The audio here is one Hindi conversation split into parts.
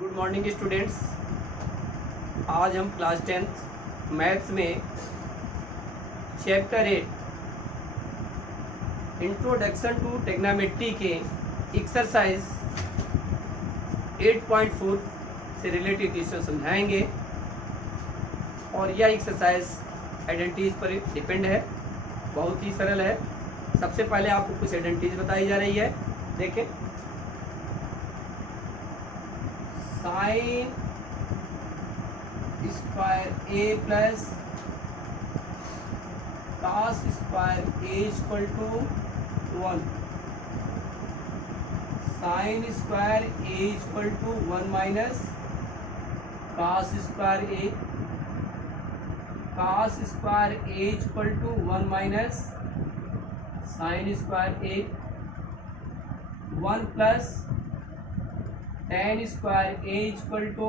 Good morning students. आज हम क्लास 10th मैथ्स में चैप्टर 8 इंट्रोडक्शन टू ट्रिग्नोमेट्री के एक्सरसाइज 8.4 से रिलेटेड क्वेश्चन समझाएंगे और यह एक्सरसाइज आइडेंटिटीज पर डिपेंड है। बहुत ही सरल है। सबसे पहले आपको कुछ आइडेंटिटीज बताई जा रही है। देखें, sine square A plus cos square A equal to 1, sine square A equal to 1 minus cos square A, cos square A equal to 1 minus sine square A, 1 plus tan square A equal to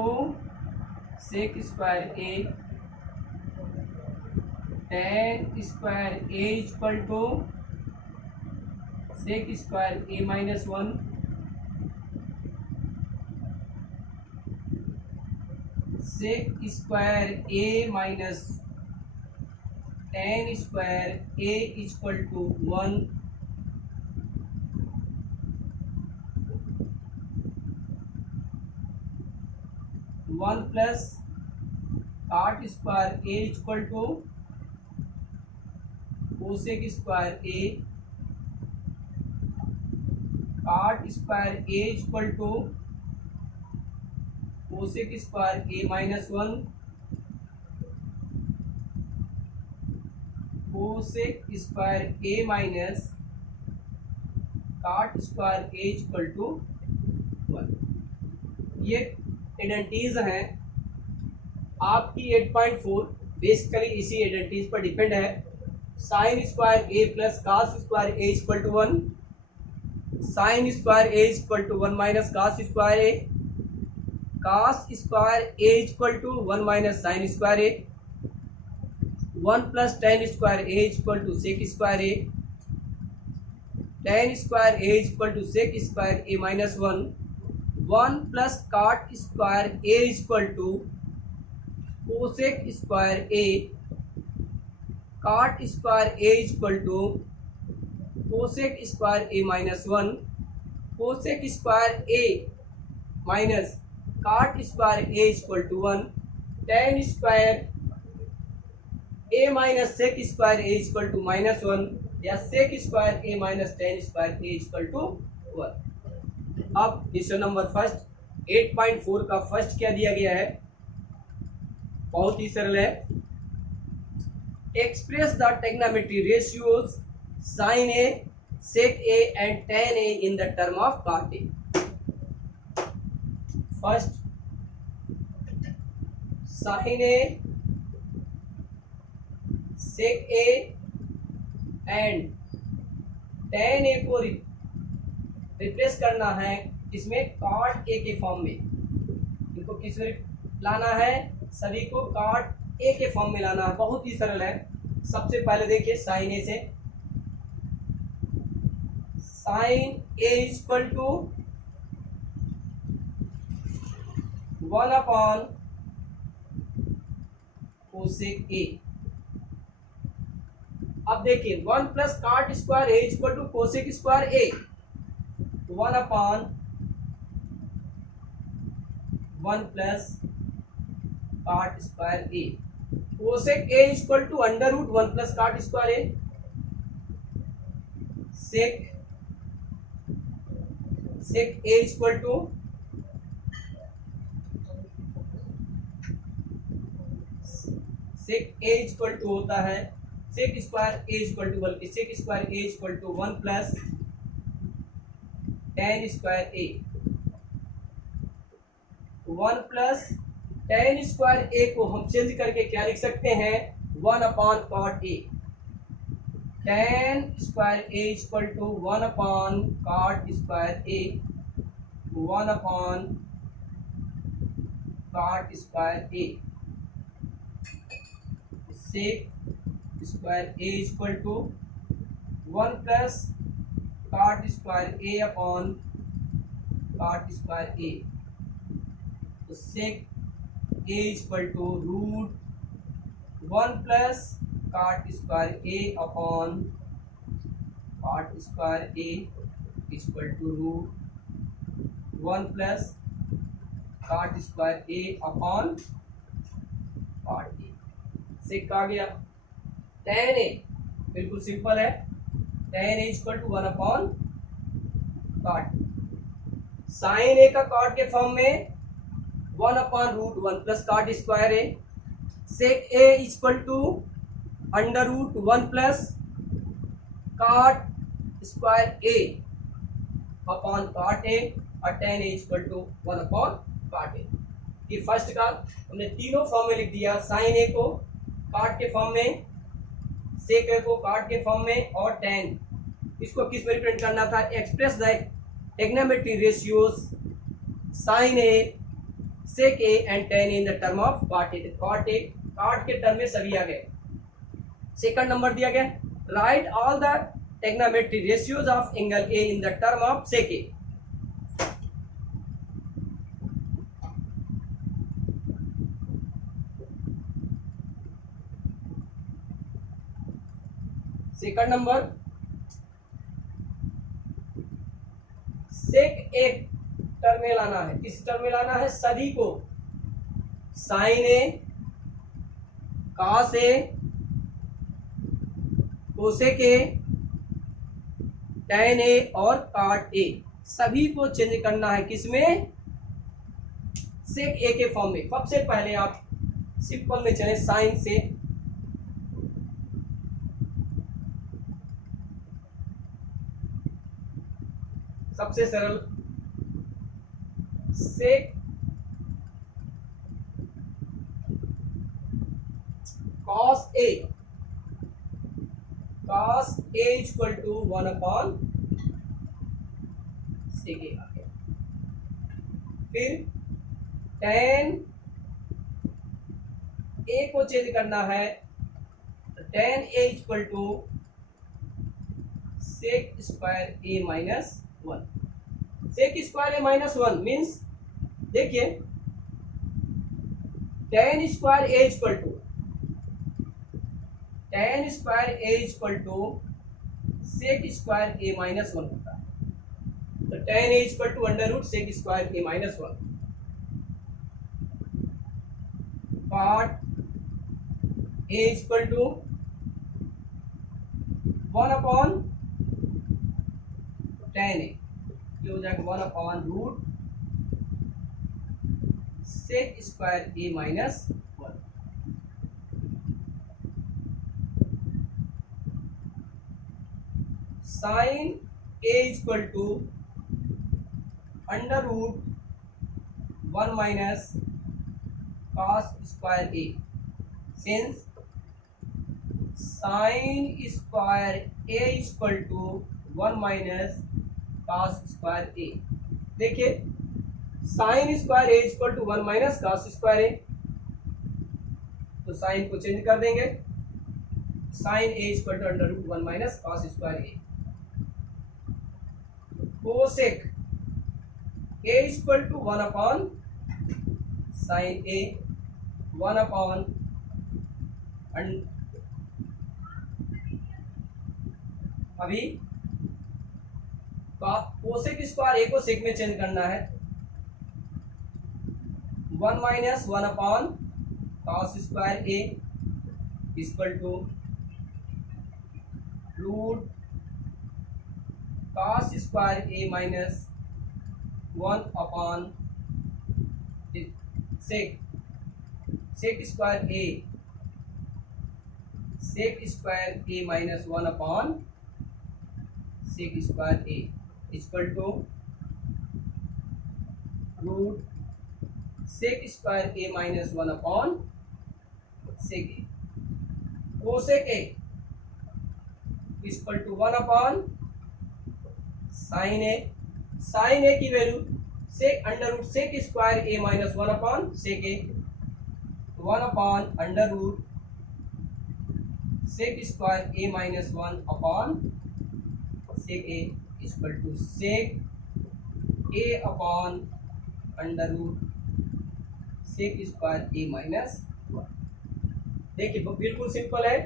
sec square a, tan square A equal to sec square A minus 1, sec square A minus tan square A equal to 1, 1 plus cot square A equal to cosec square a, cot square A equal to cosec square A minus 1, cosec square A minus cot square A equal to 1। ये आइडेंटिटीज हैं आपकी 8.4। बेसिकली इसी आइडेंटिटीज पर डिपेंड है। Sine square A plus cos square A equal to 1, sine square A equal to 1 minus cos square A, cos square A equal to 1 minus sine square A, 1 plus tan square A equal to sec square a, tan square A equal to sec square A minus 1, 1 plus cot square A equal to cosec square a, cot square A equal to cosec square A minus 1, cosec square A minus cot square A equal to 1, tan square A minus sec square A equal to minus 1 या sec square A minus tan square A equal to 1। अब क्वेश्चन नंबर फर्स्ट 8.4 का फर्स्ट क्या दिया गया है, बहुत ही सरल है। Express the trigonometry ratios sine a, sec a and tan a in the term of cot a. First sine a, sec a and tan a को रिप्लेस करना है इसमें कॉट ए के फॉर्म में। इनको किस में लाना है? सभी को कॉट ए के फॉर्म में लाना है। बहुत ही सरल है। सबसे पहले देखिए साइन ए से, sine A equal to 1 upon cosec a. अब देखिए 1 plus cot square A equal to cosec square A, 1 upon 1 plus cot square A, cosec A equal to under root 1 plus cot square A, sec A equal to होता है sec square A equal to, बल्कि sec square A equal to 1 plus tan square A, 1 plus tan square ए को हम चेंज करके क्या लिख सकते हैं? 1 upon cot a. tan square A equal to 1 upon cot square A, 1 upon cot square A, sec square A equal to 1 plus cot square A upon cot square ए, तो sec A equal to root 1 plus cot square A upon cot square A equal to root 1 plus cot square A upon cot a. सेक आ गया। tan ए बिल्कुल सिंपल है, tan a equal to 1 upon cot. Sine ए का काट के फॉर्म में 1 upon root 1 plus cot square A. Sec A equal to under root 1 plus cot square A upon cot a और tan a equal to 1 upon cot a. ये फर्स्ट का हमने तीनों फॉर्म में लिख दिया, साइन ए को काट के फॉर्म में, सेक ए को काट के फॉर्म में और tan इसको किस में रिप्रेजेंट करना था, express the trigonometry ratios sine a sec a and tan a in the term of cot a. काट के टर्म में सभी आ गए। सेकंड नंबर दिया गया, write all the trigonometry ratios of angle a in the term of sec a. Second number, sec एक टर्म में लाना है, किस टर्म में लाना है, सभी को, sine A, cos A, cosec a, tan a और काट ए, सभी को चेंज करना है किसमें, सेक ए के फॉर्म में। सबसे पहले आप सिंपल में चले, साइन से सबसे सरल, sec cos A equal to 1 upon sec a आ गया। फिर tan ए को चेंज करना है, tan a equal to sec square A minus 1। Sec square A minus 1 means, देखिए tan square A equal to sec square A minus 1 होता है। तो tan a equal to under root sec square A minus 1। Cot a equal to 1 upon tan ए, ये हो जाएगा 1 upon root sec square A minus 1। Sine A equal to under root 1 minus cos square a, since sine square A equal to 1 minus cos square ए। देखिए sine square A equal to 1 minus cos square ए, तो साइन को चेंज कर देंगे, sine A equal to under root 1 minus cos square A. Cosec A equal to 1 upon sine A, 1 upon अभी कोसेक स्क्वायर ए को सेक में चेंज करना है, 1 minus 1 upon cos square A equal to root cos square A minus 1 upon sec square A minus 1 upon sec square A equal to root sec square A minus 1 upon sec a. Cosec A equal to 1 upon sine a की value sec under root sec square A minus 1 upon sec a, 1 upon under root sec square A minus 1 upon sec A equal to sec A upon under root sec square A minus 1। देखिए बिल्कुल सिंपल है,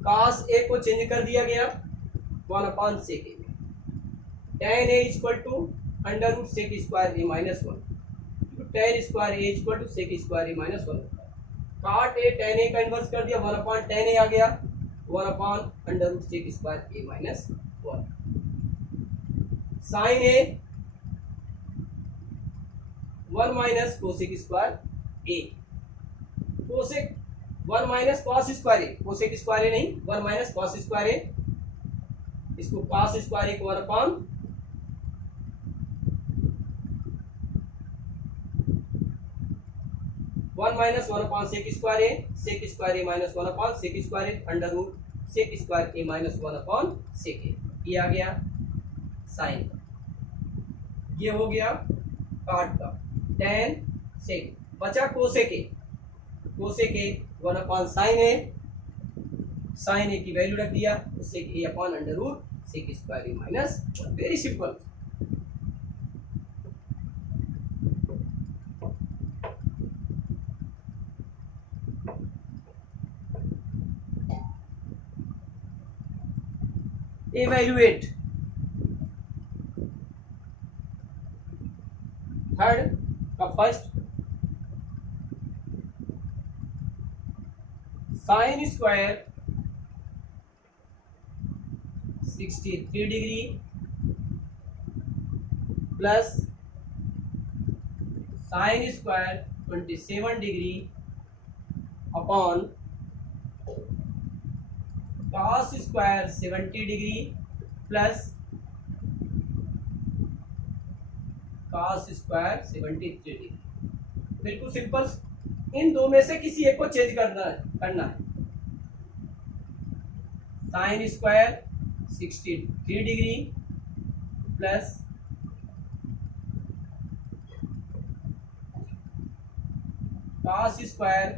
कास ए को चेंज कर दिया गया 1 अपॉन सेक ए में, tan a equal to under root sec square A minus 1, tan square A equal to sec square A minus 1 होता है। काट ए टेन ए का इन्वर्स कर दिया 1 अपॉन टेन ए आ गया 1 upon under root sec square A minus 1। Sine A 1 minus cosec square A, cosec 1 minus cos square A, cosec square a नहीं 1 माइनस कॉस स्क्वायर ए, इसको कॉस स्क्वायर ए को 1 upon one minus 1 upon sec square A minus 1 upon sec square a under root sec square A minus 1 upon sec ए, ये आ गया साइन, ये हो गया काट का टेन सेक, बचा cosec A, cosec A 1 upon sine a की वैल्यू रख दिया सेक ए upon under root sec square ए minus 1। Very simple. evaluate third का first, sine square 63 degree plus sine square 27 degree upon cos square 70 degree plus cos square 73 degree. बिल्कुल सिंपल, इन दो में से किसी एक को चेंज करना है। Sine square 63 degree plus cos square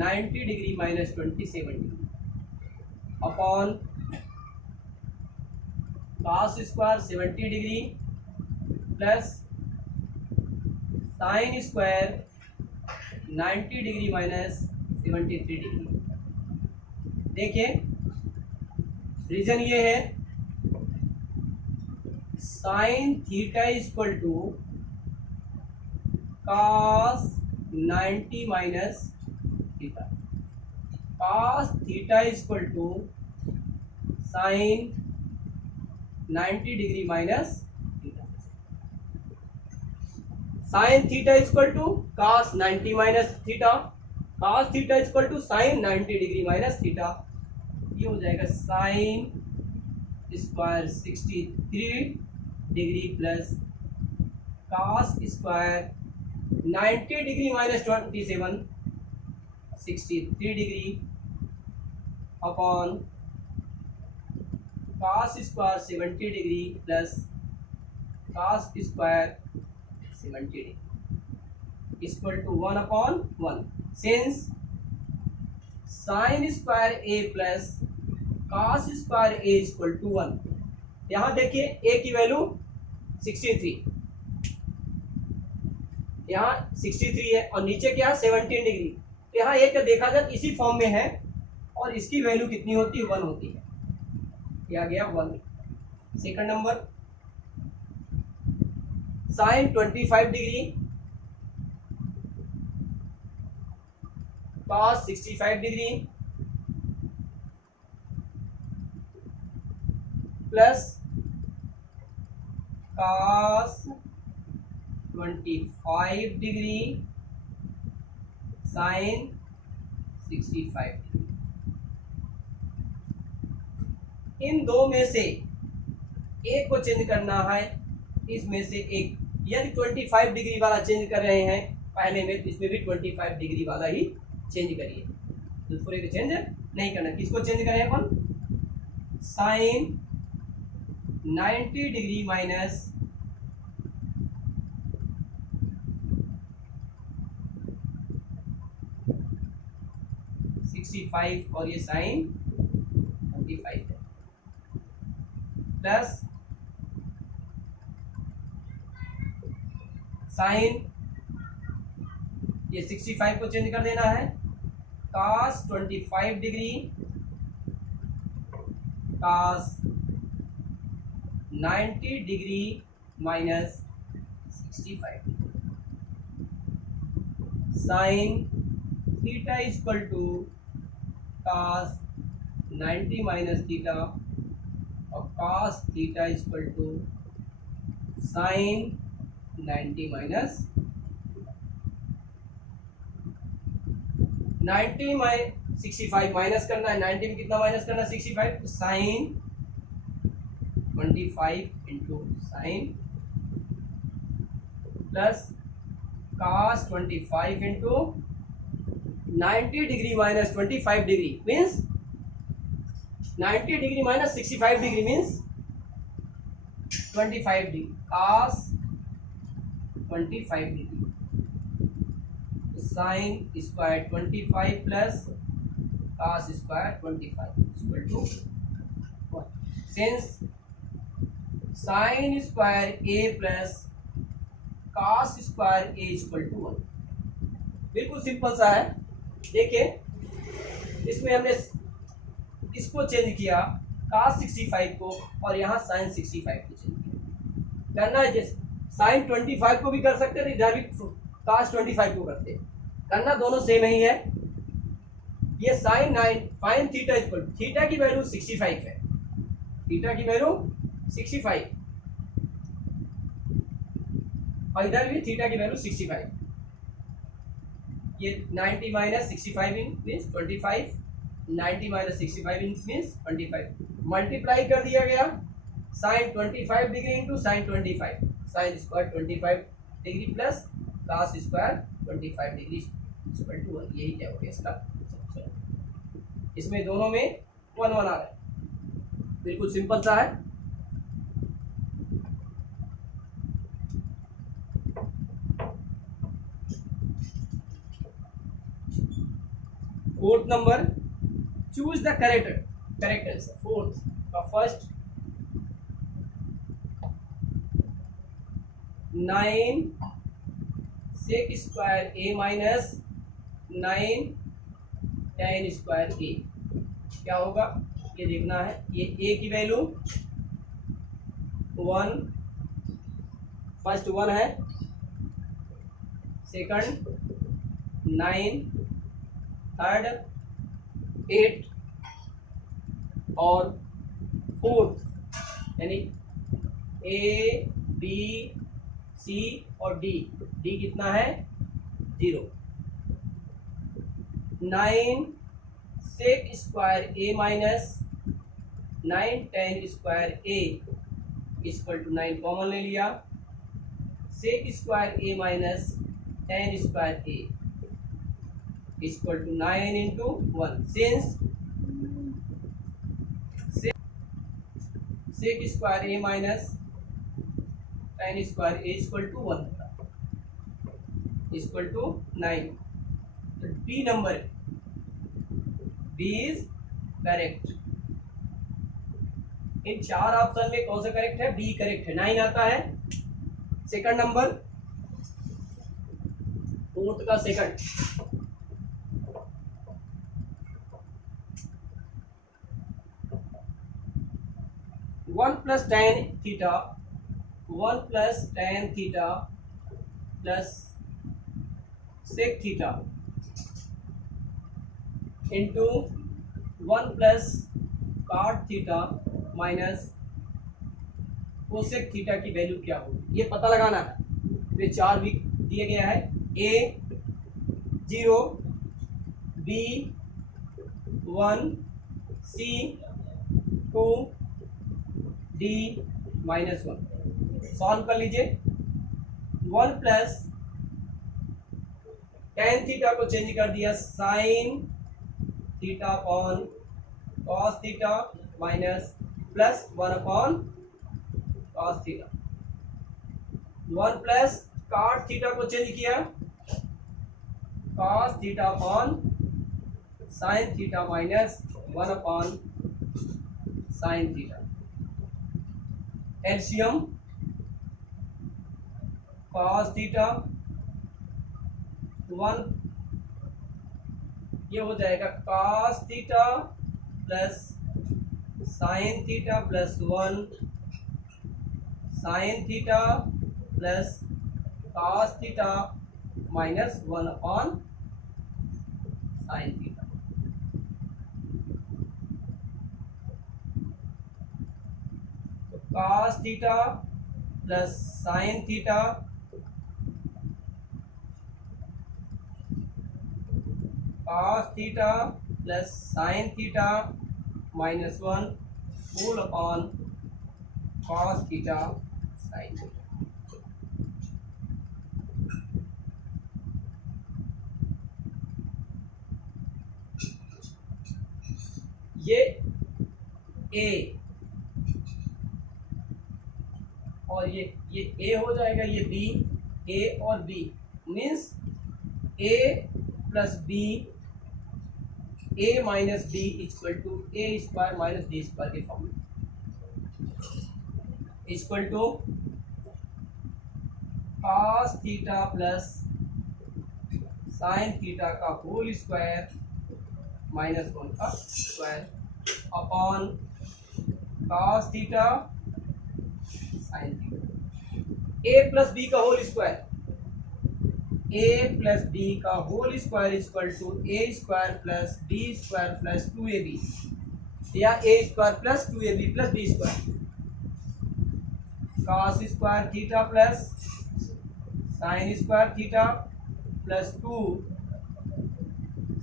90 degree minus 27 degree upon cos square 70 degree plus sine square 90 degree minus 73 degree. देखिए रीजन ये है, sine theta equal to cos 90 minus theta, cos theta equal to sine 90 degree minus theta, sine theta equal to cos 90 minus theta, cos theta equal to sine 90 degree minus theta, ये हो जाएगा sine square 63 degree plus cos square 90 degree minus 27 63 degree upon cos square 70 degree plus cos square 70 degree equal to 1 upon 1। Since sine square A plus cos square A equal to 1, यहाँ देखिए ए की वैल्यू 63, यहाँ 63 है और नीचे क्या 17 डिग्री, तो यहाँ एक देखा जाए इसी फॉर्म में है और इसकी वैल्यू कितनी होती है 1 होती है, ये आ गया 1। Second number sine 25 degree cos 65 degree plus cos 25 degree sine 65 degree. इन दो में से एक को चेंज करना है, इसमें से एक, यदि 25 डिग्री वाला चेंज कर रहे हैं पहले में, इसमें भी 25 डिग्री वाला ही चेंज करिए, दूसरे को चेंज नहीं करना। किसको चेंज करें अपन, साइन 90 डिग्री माइनस 65 और ये साइन 25 है प्लस साइन ये 65 को चेंज कर देना है, cos 25 degree cos 90 degree minus 65 sine theta equal to cos 90 minus theta और cos theta equal to sine 90 minus 90 65 minus करना है, 90 में कितना माइनस करना है 65, तो sine 25 into sine plus cos 25 into 90 degree minus 25 degree means 90 degree minus 65 degree means 25 degree cos 25 degree sine square 25 plus cos square 25 equal to 1 since sine square a plus cos square a equal to 1। बिल्कुल सिंपल सा है। देखिए इसमें हमने इसको चेंज किया cos 65 को और यहाँ sin 65 को चेंज किया। करना है जैसे sin 25 को भी कर सकते थे, इधर भी cos 25 को करते, करना दोनों सेम ही है। ये sin 9 fine theta equal theta की वैल्यू 65 है, थीटा की वैल्यू 65 और इधर भी थीटा की वैल्यू 65। ये 90 minus 65 means 25, 90 minus 65 means 25, multiply कर दिया गया sine 25 degree into sine 25, sine square 25 degree plus cos square 25 degree equal to 1। यही क्या हो गया इसका, इसमें दोनों में 1 1 आ रहा है। बिल्कुल सिंपल सा है। Fourth number, choose the correct answer. Fourth का first 9 sec square a minus 9 tan square a क्या होगा ये देखना है। ये a की वैल्यू 1, फर्स्ट 1 है, सेकंड 9, थर्ड 8 और फोर्थ यानी ए बी सी और डी कितना है 0। 9 sec square a minus 9 tan square a equal to 9 common ले लिया, sec square a minus tan square a equal to 9 into 1 since sec square a minus tan square a equal to 1 equal to 9। तो B number, B is correct. इन 4 ऑप्शन में कौन सा करेक्ट है, बी करेक्ट है, 9 आता है। सेकंड नंबर, फोर्थ का second, one plus tan theta, 1 plus tan theta plus sec theta into 1 plus cot theta minus cosec theta की वैल्यू क्या होगी ये पता लगाना है। ये 4 भी दिया गया है, a 0, b 1, c 2, d -1। Solve कर लीजिए। 1 प्लस tan थीटा को चेंज कर दिया sine theta upon cos theta minus plus 1 upon cos theta. 1 plus cot theta को चेंज किया cos theta upon sine theta minus 1 upon sine theta. LCM cos theta 1, ये हो जाएगा cos theta plus sine theta plus 1 sine theta plus cos theta minus 1 upon sine theta. तो cos theta plus sine theta cos theta plus sine theta minus 1 whole upon cos theta sine theta. ये a और ये a हो जाएगा, ये b, a और b means a plus b, a minus b equal to a square minus b square के फॉर्म में, equal to cos theta plus sine theta का होल स्क्वायर माइनस 1 का square upon cos theta sine theta. a plus b का whole square, a plus b का whole square equal to a square plus b square plus 2ab या a square plus 2ab plus b square. cos square theta plus sine square theta plus 2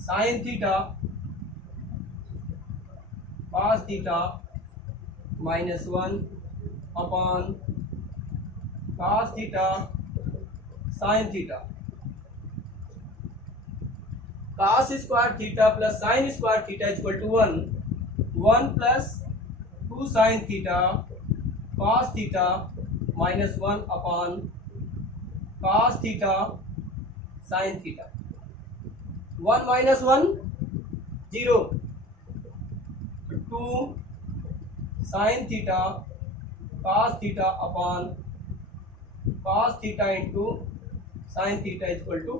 sine theta cos theta minus 1 upon cos theta sine theta. cos square theta plus sine square theta equal to 1 plus 2 sine theta cos theta minus 1 upon cos theta sine theta. 1 minus 1 0, 2 sine theta cos theta upon cos theta into sine theta equal to,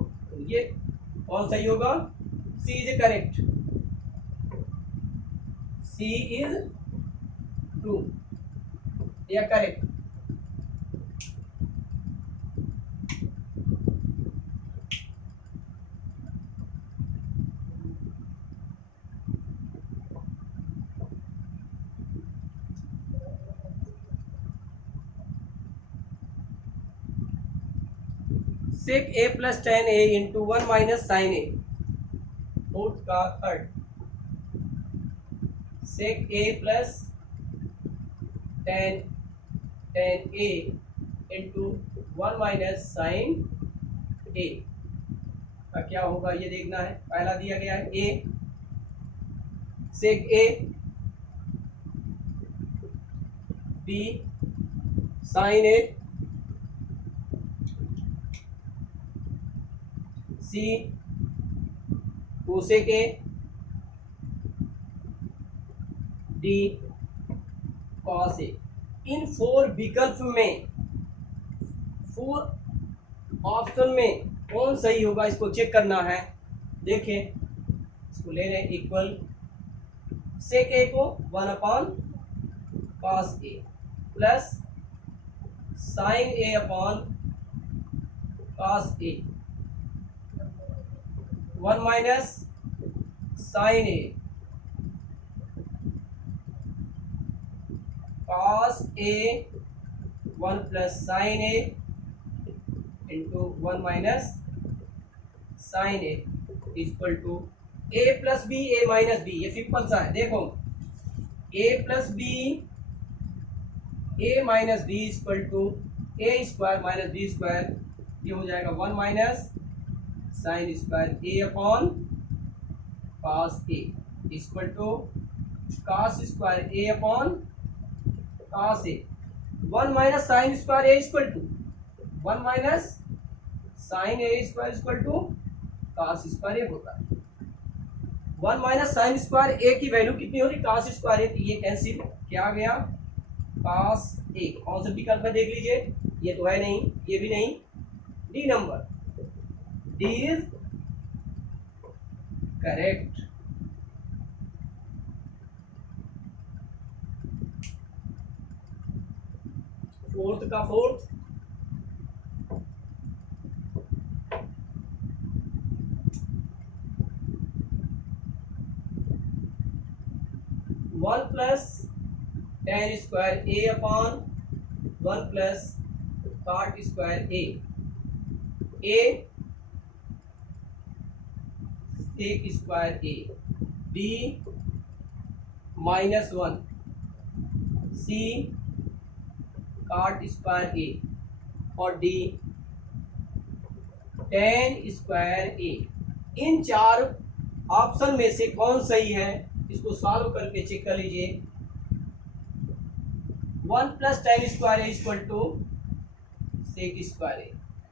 ये कौन सही होगा? C is correct, C is true या correct. sec a plus tan a into 1 minus sine a, fourth का third, sec a plus tan a into 1 minus sine a का क्या होगा ये देखना है। पहला दिया गया है a, sec a, b sine a, C cosec A, D cos A। इन 4 विकल्प में, 4 ऑप्शन में कौन सही होगा इसको चेक करना है। देखें, इसको ले रहे हैं इक्वल, sec A को 1 upon cos A plus sine A upon cos A, 1 minus sine A cos A 1 plus sine A into 1 minus sine A equal to a plus B A minus B. ये सिंपल सा है, देखो a plus B A minus B equal to A square minus B square, ये हो जाएगा 1 minus sine square A upon cos A equal to cos square A upon cos a. 1 minus sine square A equal to 1 minus sine a square equal to cos square ए होता है। 1 माइनस साइन स्क्वायर ए की वैल्यू कितनी होगी? cos स्क्वायर ए, तो ये कैंसिल, क्या आ गया? cos ए। कौन सा विकल्प है देख लीजिए, ये तो है नहीं, ये भी नहीं, D number, D is correct. Fourth का fourth, one plus tan square A upon one plus cot square A sec square a, D minus one C cot square ए, और डी टेन स्क्वायर ए। इन चार ऑप्शन में से कौन सही है, इसको सॉल्व करके चेक कर लीजिए। One plus tan square A equal to sec square A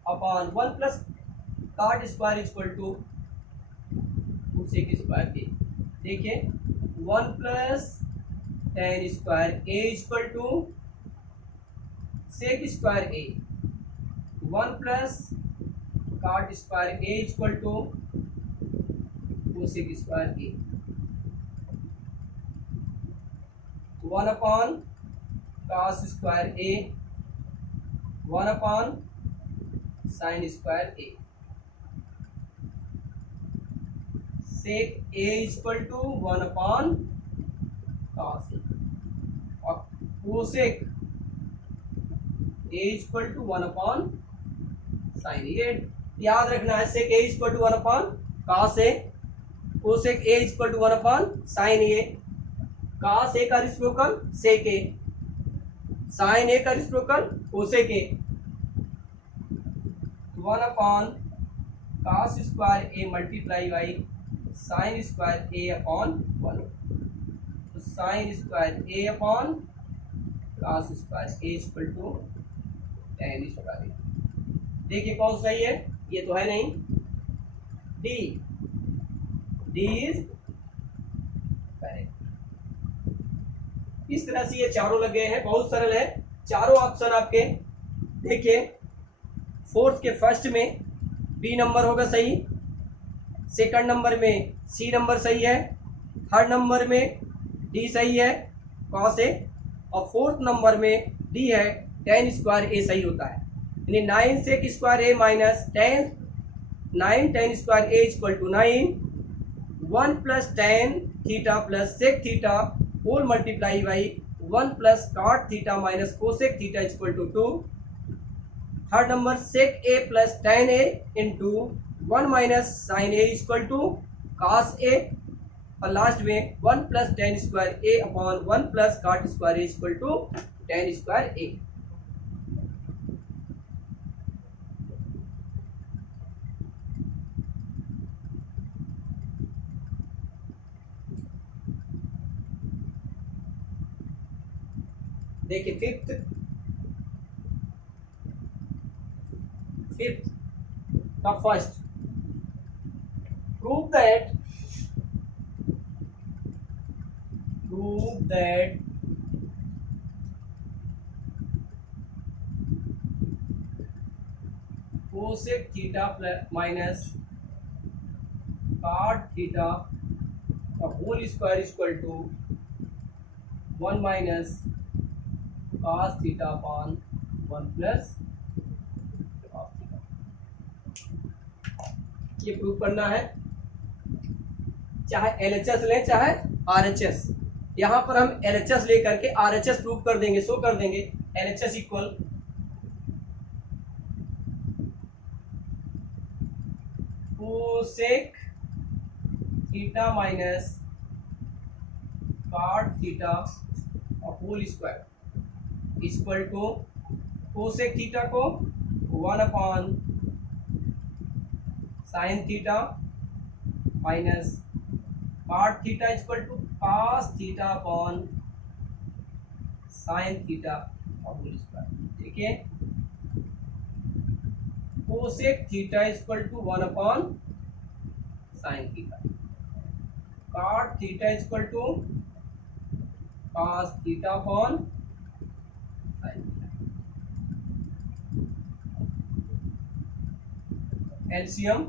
upon one plus cot square equal to sec square ए। देखिए, one plus tan square A equal to sec square A, one plus cot square A equal to sec square A, one upon cos square A, one upon sine square A, sec A equal to one upon cos a, और cosec A equal to one upon sign. ये याद रखना है, sec A equal to one upon cos A, cosec A equal to one upon sine A. Cos a का रिसिप्रोकल सेक ए, साइन ए का reciprocal cosec a, one upon cos square A multiply by sine square A upon one, तो sine square A upon cos square A equal to tan square. देखिए कौन सही है, ये तो है नहीं, डी इज करेक्ट। इस तरह से ये चारों लगे हैं, बहुत सरल है चारों ऑप्शन आपके। देखिए, फोर्थ के फर्स्ट में बी नंबर होगा सही, सेकंड नंबर में सी नंबर सही है, थर्ड नंबर में डी सही है कॉस ए, और फोर्थ नंबर में डी है टेन स्क्वायर ए सही होता है। यानी nine sec square A minus tan, nine tan square A equal to nine, one plus tan theta plus sec theta whole multiply by one plus cot theta minus cosec theta equal to two. Third number sec A plus tan A into one minus sine A equal to cos a, और लास्ट में one plus tan square A upon one plus cot square A equal to tan square ए। देखिए फिफ्थ का first, prove that cosec theta plus minus cot theta का whole square equal to one minus cos theta upon one plus cos theta. ये प्रूव करना है, चाहे एलएचएस लें चाहे आरएचएस। यहां पर हम एलएचएस लेकर के आरएचएस प्रूव कर देंगे, शो कर देंगे। LHS equal cosec theta minus cot theta और whole square equal to cosec theta को one upon sine theta minus cot theta equal to cos theta upon sine theta और होल स्क्वायर। ठीक है, cosec theta equal to one upon sine theta, cot theta equal to cos theta upon LCM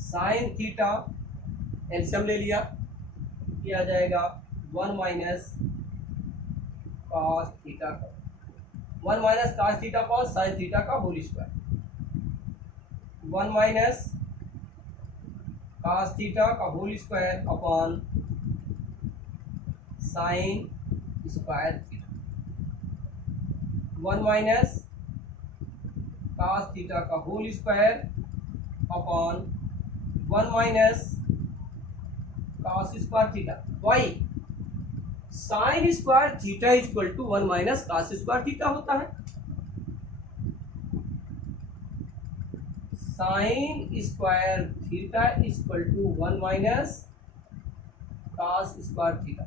sine theta, LCM ले लिया, किया जाएगा 1 माइनस कॉस थीटा का, 1 minus cos theta cos sine theta का whole square, 1 minus cos theta का whole square upon sine square theta, 1 minus cos theta का whole square upon 1 minus cos square theta. Why sine square theta equal to 1 minus cos square theta होता है। Sine square theta equal to 1 minus cos square theta,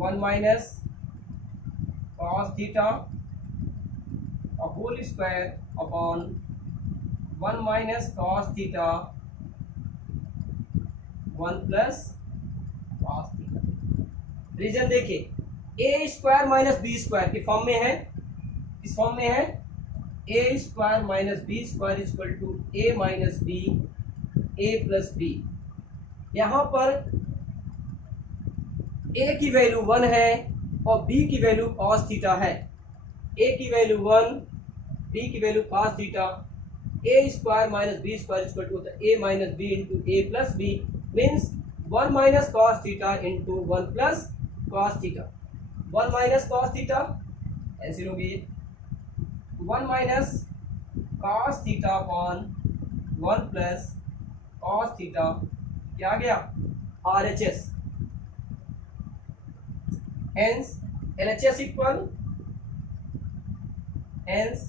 1 minus cos theta whole square upon 1 minus cos theta 1 plus cos theta. Reason देखिए, a square minus B square के फॉर्म में है, इस फॉर्म में है ए square minus B square equal to A minus B A plus B. यहाँ पर ए की वैल्यू 1 है और बी की वैल्यू कॉस थीटा है। ए की वैल्यू 1, बी की value cos theta. A square minus B square equal to A minus B into A plus B means 1 minus cos theta into 1 plus cos theta. 1 minus cos theta ऐसे लोगे 1 minus cos theta upon 1 plus cos theta, क्या आ गया R H S. Hence L H S equal, hence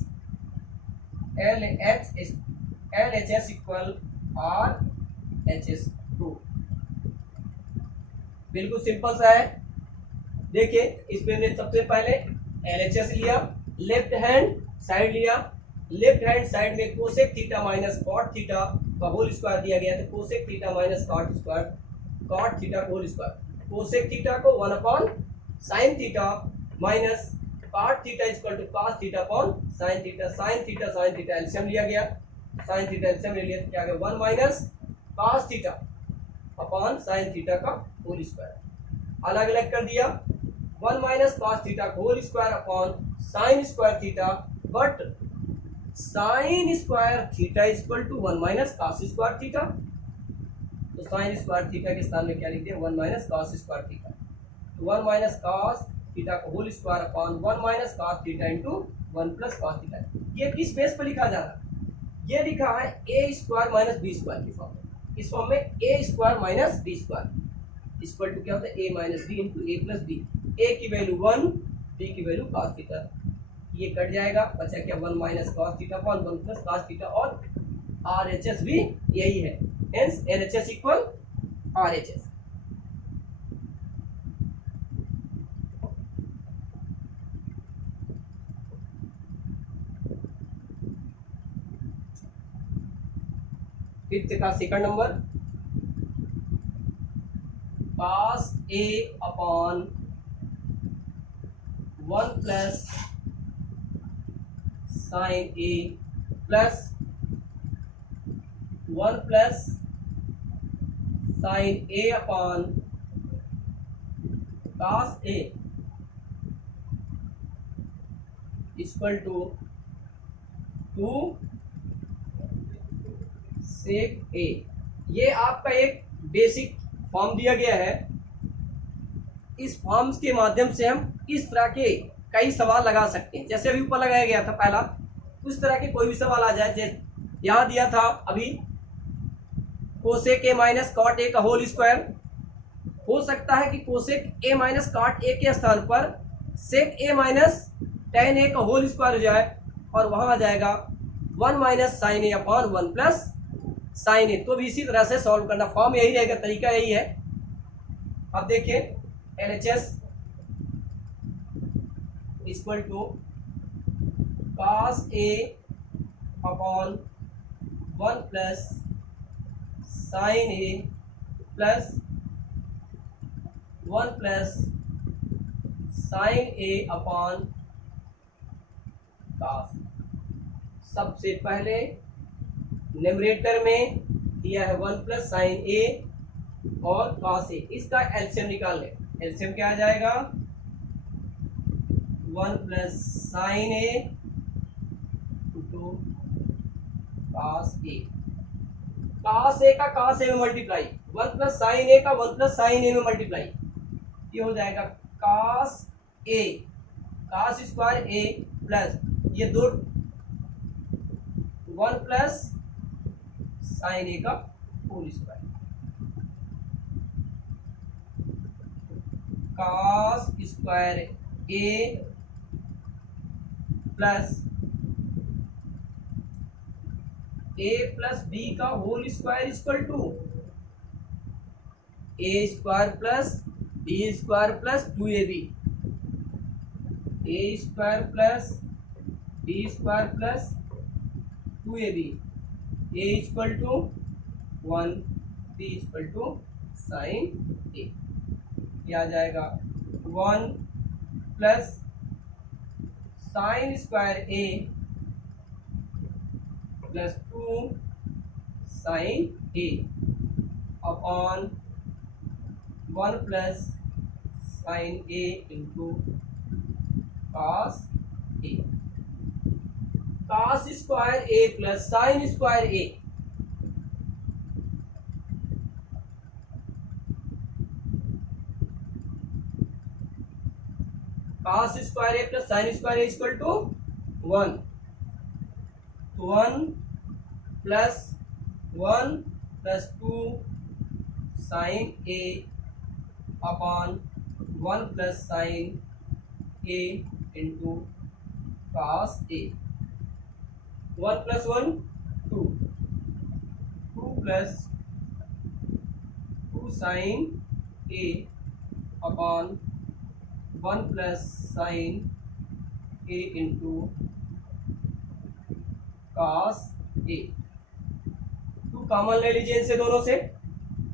L H S equal R H S 2। बिल्कुल सिंपल सा है। देखिए इसमें हमने सबसे पहले एल एच एस लिया, लेफ्ट हैंड साइड लिया, लेफ्ट हैंड साइड में cosec theta minus cot theta का होल स्क्वायर दिया गया, तो cosec theta minus cot square, cot theta whole square, cosec theta को 1 upon sine theta minus cot theta equal to cos theta upon sine theta, sine theta LCM लिया गया, साइन थीटा एलसीएम ले लिया, तो क्या आ गया 1 minus cos theta upon sine theta का होल स्क्वायर। अलग अलग कर दिया, 1 माइनस कॉस थीटा का whole square upon sine square theta, but sine square theta equal to 1 minus cos square theta, तो साइन स्क्वायर थीटा के स्थान में क्या लिखते हैं 1 माइनस कॉस स्क्वायर थीटा, तो 1 माइनस कॉस थीटा का whole square upon 1 minus cos theta into 1 plus cos theta. ये किस बेस पर लिखा जा रहा है, ये लिखा है ए स्क्वायर माइनस बी स्क्वायर की फॉर्म में। इस फॉर्म में a square minus B square equal to क्या होता है ए minus B into A plus B. A की वैल्यू 1, बी की वैल्यू कॉस थीटा, ये कट जाएगा, बचा क्या 1 minus cos theta upon 1 plus cos theta, और आर एच एस भी यही है, hence L H S equal R H S. Fifth का second number, cos a upon 1 plus sine a plus 1 plus sine a upon cos a equal to 2 sec ए। ये आपका एक बेसिक फॉर्म दिया गया है। इस फॉर्म्स के माध्यम से हम इस तरह के कई सवाल लगा सकते हैं, जैसे अभी ऊपर लगाया गया था पहला, उस तरह के कोई भी सवाल आ जाए। जैसे यहाँ दिया था अभी cosec A minus cot A का होल स्क्वायर, हो सकता है कि cosec A minus cot A के स्थान पर सेक ए माइनस टेन ए का होल स्क्वायर हो जाए, और वहाँ आ जाएगा 1 माइनस साइन ए अपॉन 1 प्लस साइन ए। तो भी इसी तरह से सॉल्व करना, फॉर्म यही रहेगा, तरीका यही है। अब देखिए L H S equal to cos A upon 1 plus sine A plus 1 plus sine A upon cos. सबसे पहले न्यूमरेटर में दिया है 1 प्लस साइन ए और कॉस ए, इसका एलसीएम निकाल ले। एलसीएम क्या आ जाएगा, 1 plus sine A into cos A. Cos a का कॉस ए में मल्टीप्लाई, 1 प्लस साइन ए का 1 प्लस साइन ए में मल्टीप्लाई, ये हो जाएगा कॉस ए, कॉस स्क्वायर ए प्लस ये दो 1 प्लस साइन ए का whole square, cos square A plus a plus B का whole square equal to A square plus B square plus 2ab, a square plus B square plus 2ab, a equal to 1, b equal to sine a. ये आ जाएगा 1 plus sine square A plus 2 sine A upon 1 plus sine A into cos A. Cos square A plus sine square A, cos square A plus sine square A equal to 1, तो 1 plus 2 sine A upon 1 plus sine A into cos A. 1 plus 1 2, 2 plus 2 sine A upon 1 plus sine A into cos A. 2 common ले लीजिए इनसे, दोनों से,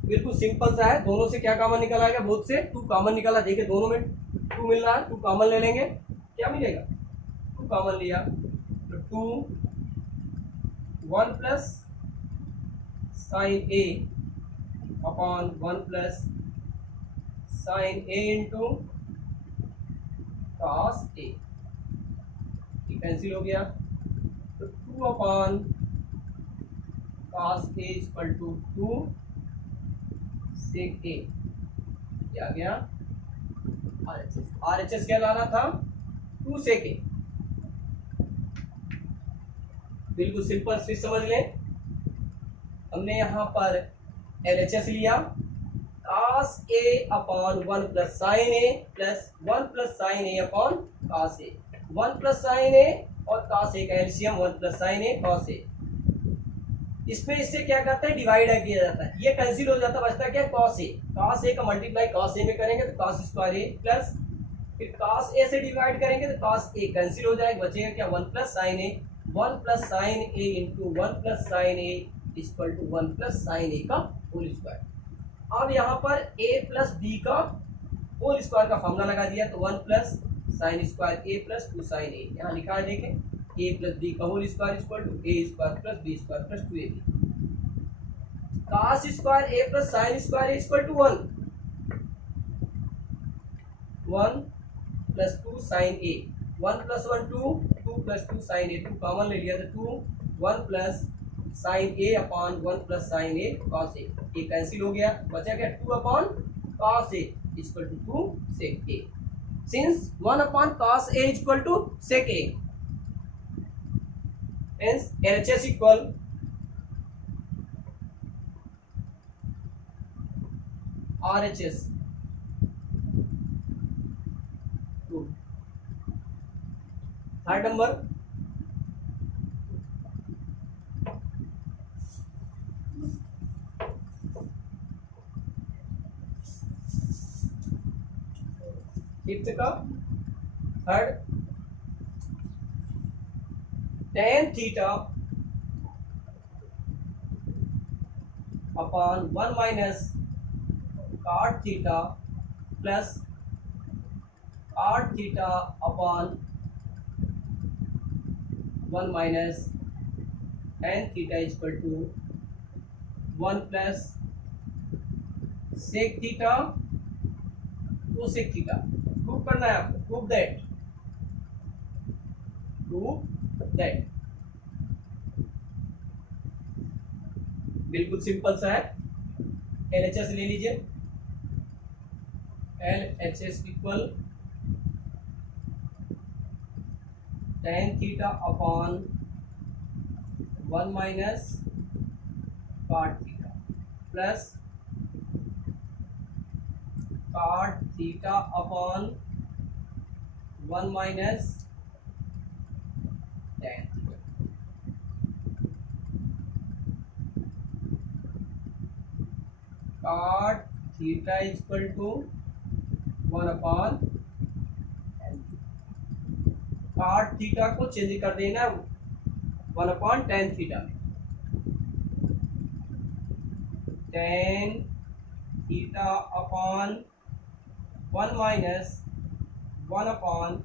बिल्कुल सिंपल सा है। दोनों से क्या कॉमन निकल आएगा, बोथ से 2 कॉमन निकला, देखिए दोनों में 2 मिल रहा है, 2 कॉमन ले लेंगे, क्या मिलेगा, 2 कॉमन लिया तो 2 1 plus sine A upon 1 plus sine A into cos A, cancel हो गया, तो 2 upon cos A equal to 2 sec A, क्या आ गया RHS। RHS क्या लाना था, 2 सेक ए। बिल्कुल सिंपल स्विच समझ लें, हमने यहाँ पर LHS लिया, cos a upon 1 plus sine A plus 1 plus sine A upon cos a, 1 plus sine ए और cos a का LCM 1 plus sine A cos a। इसमें इससे क्या करते हैं, डिवाइड किया जाता है, ये कैंसिल हो जाता है, बचता क्या, cos a। cos a का मल्टीप्लाई cos a में करेंगे तो cos स्क्वायर a प्लस फिर cos a से डिवाइड करेंगे तो cos a कैंसिल हो जाएगा, बचेगा क्या, 1 plus sine a, 1 plus sine A into 1 plus sine A equal to 1 plus sine ए का होल स्क्वायर। अब यहाँ पर a प्लस बी का होल स्क्वायर का फॉर्मूला लगा दिया, तो 1 plus sine square A plus 2 sine a, यहाँ लिखा है देखें, a प्लस बी का whole square equal to A square plus B square plus 2ab। cos square A plus sine square A equal to 1 plus 2 sine A, 1 plus 1 2, 2 plus 2 sine A, 2 common ले लिया तो 2, 1 plus sine A upon 1 plus sine A cos A, ये कैंसिल हो गया, बचा क्या, 2 upon cos A equal to 2 sec A. Since 1 upon cos A equal to sec A, hence LHS equal RHS 2। Third number, fifth का third, tan theta upon 1 minus cot theta plus cot theta upon 1 minus tan theta equal to 1 plus sec theta cosec theta. Prove करना है आपको, प्रूव दैट बिल्कुल सिंपल सा है। एलएचएस ले लीजिए, LHS equal tan theta upon 1 minus cot theta plus cot theta upon 1 minus tan theta. cot theta equal to 1 upon cot theta को चेंज कर देना 1 अपॉन tan थीटा में। tan theta upon 1 minus 1 upon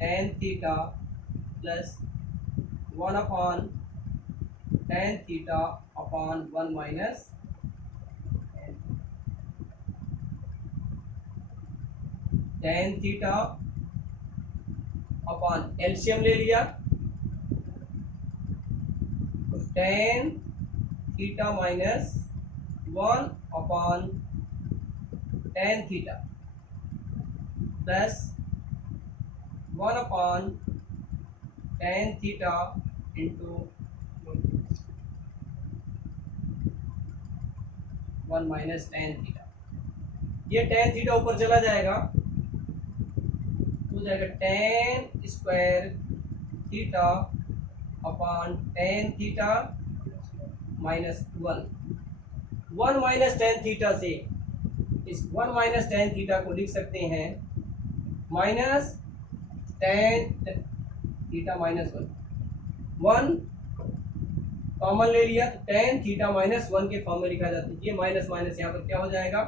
tan theta plus 1 upon tan theta upon 1 minus tan theta upon LCM ले लिया, tan theta minus 1 upon tan theta plus 1 upon tan theta into 1 minus tan theta. ये tan थीटा ऊपर चला जाएगा, हो जाएगा tan square theta upon tan theta minus 1 minus tan theta से इस 1 माइनस tan थीटा को लिख सकते हैं minus tan theta minus 1 common ले लिया तो tan थीटा माइनस 1 के फॉर्म में लिखा जाता है। ये माइनस माइनस यहाँ पर क्या हो जाएगा,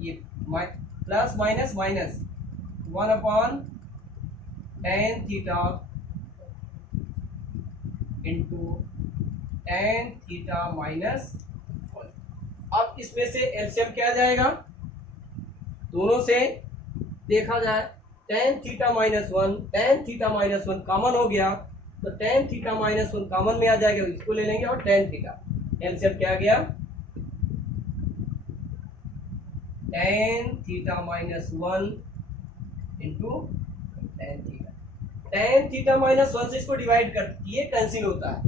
ये plus minus minus 1 upon tan theta into tan theta minus 1। अब इसमें से एलसीएम क्या आ जाएगा, दोनों से देखा जाए tan theta minus 1 tan theta minus 1 common हो गया तो tan थीटा माइनस 1 कॉमन में आ जाएगा, इसको ले लेंगे और tan थीटा एलसीएम क्या आ गया, tan theta minus 1 into tan theta. tan theta minus 1 से इसको डिवाइड कर, ये कैंसिल होता है,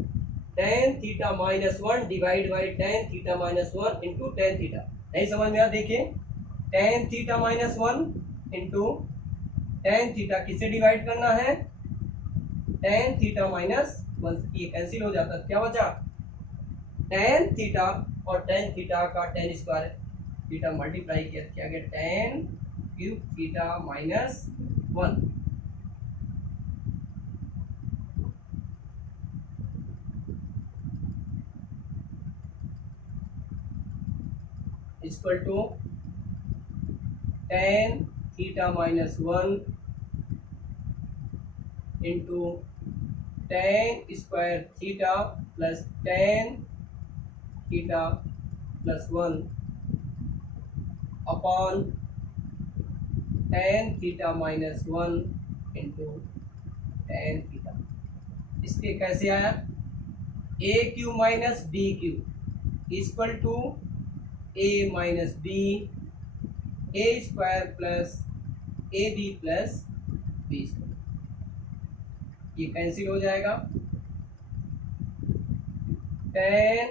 tan theta minus 1 divide by tan theta minus 1 into tan theta. नहीं समझ में आया, देखिए tan theta minus 1 into tan theta किससे डिवाइड करना है, tan थीटा माइनस 1, ये कैंसिल हो जाता है, क्या बचा tan थीटा और tan थीटा का tan स्क्वायर थीटा मल्टीप्लाई किया गया tan cube theta minus 1 equal to tan theta minus 1 into tan square theta plus tan theta plus 1 upon tan theta minus 1 into tan theta. इसके कैसे आया, a cube minus B cube equal to A minus B a square plus A B plus B square, ये कैंसिल हो जाएगा, tan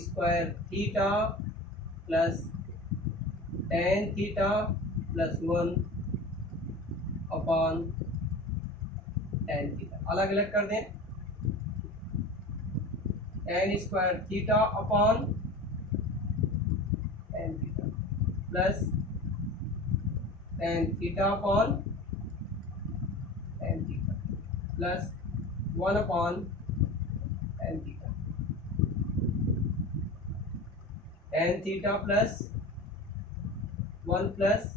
square theta plus tan theta plus 1 upon tan theta. अलग अलग कर दें, tan square theta upon tan theta plus tan theta upon tan theta plus 1 upon tan theta, tan theta plus 1 plus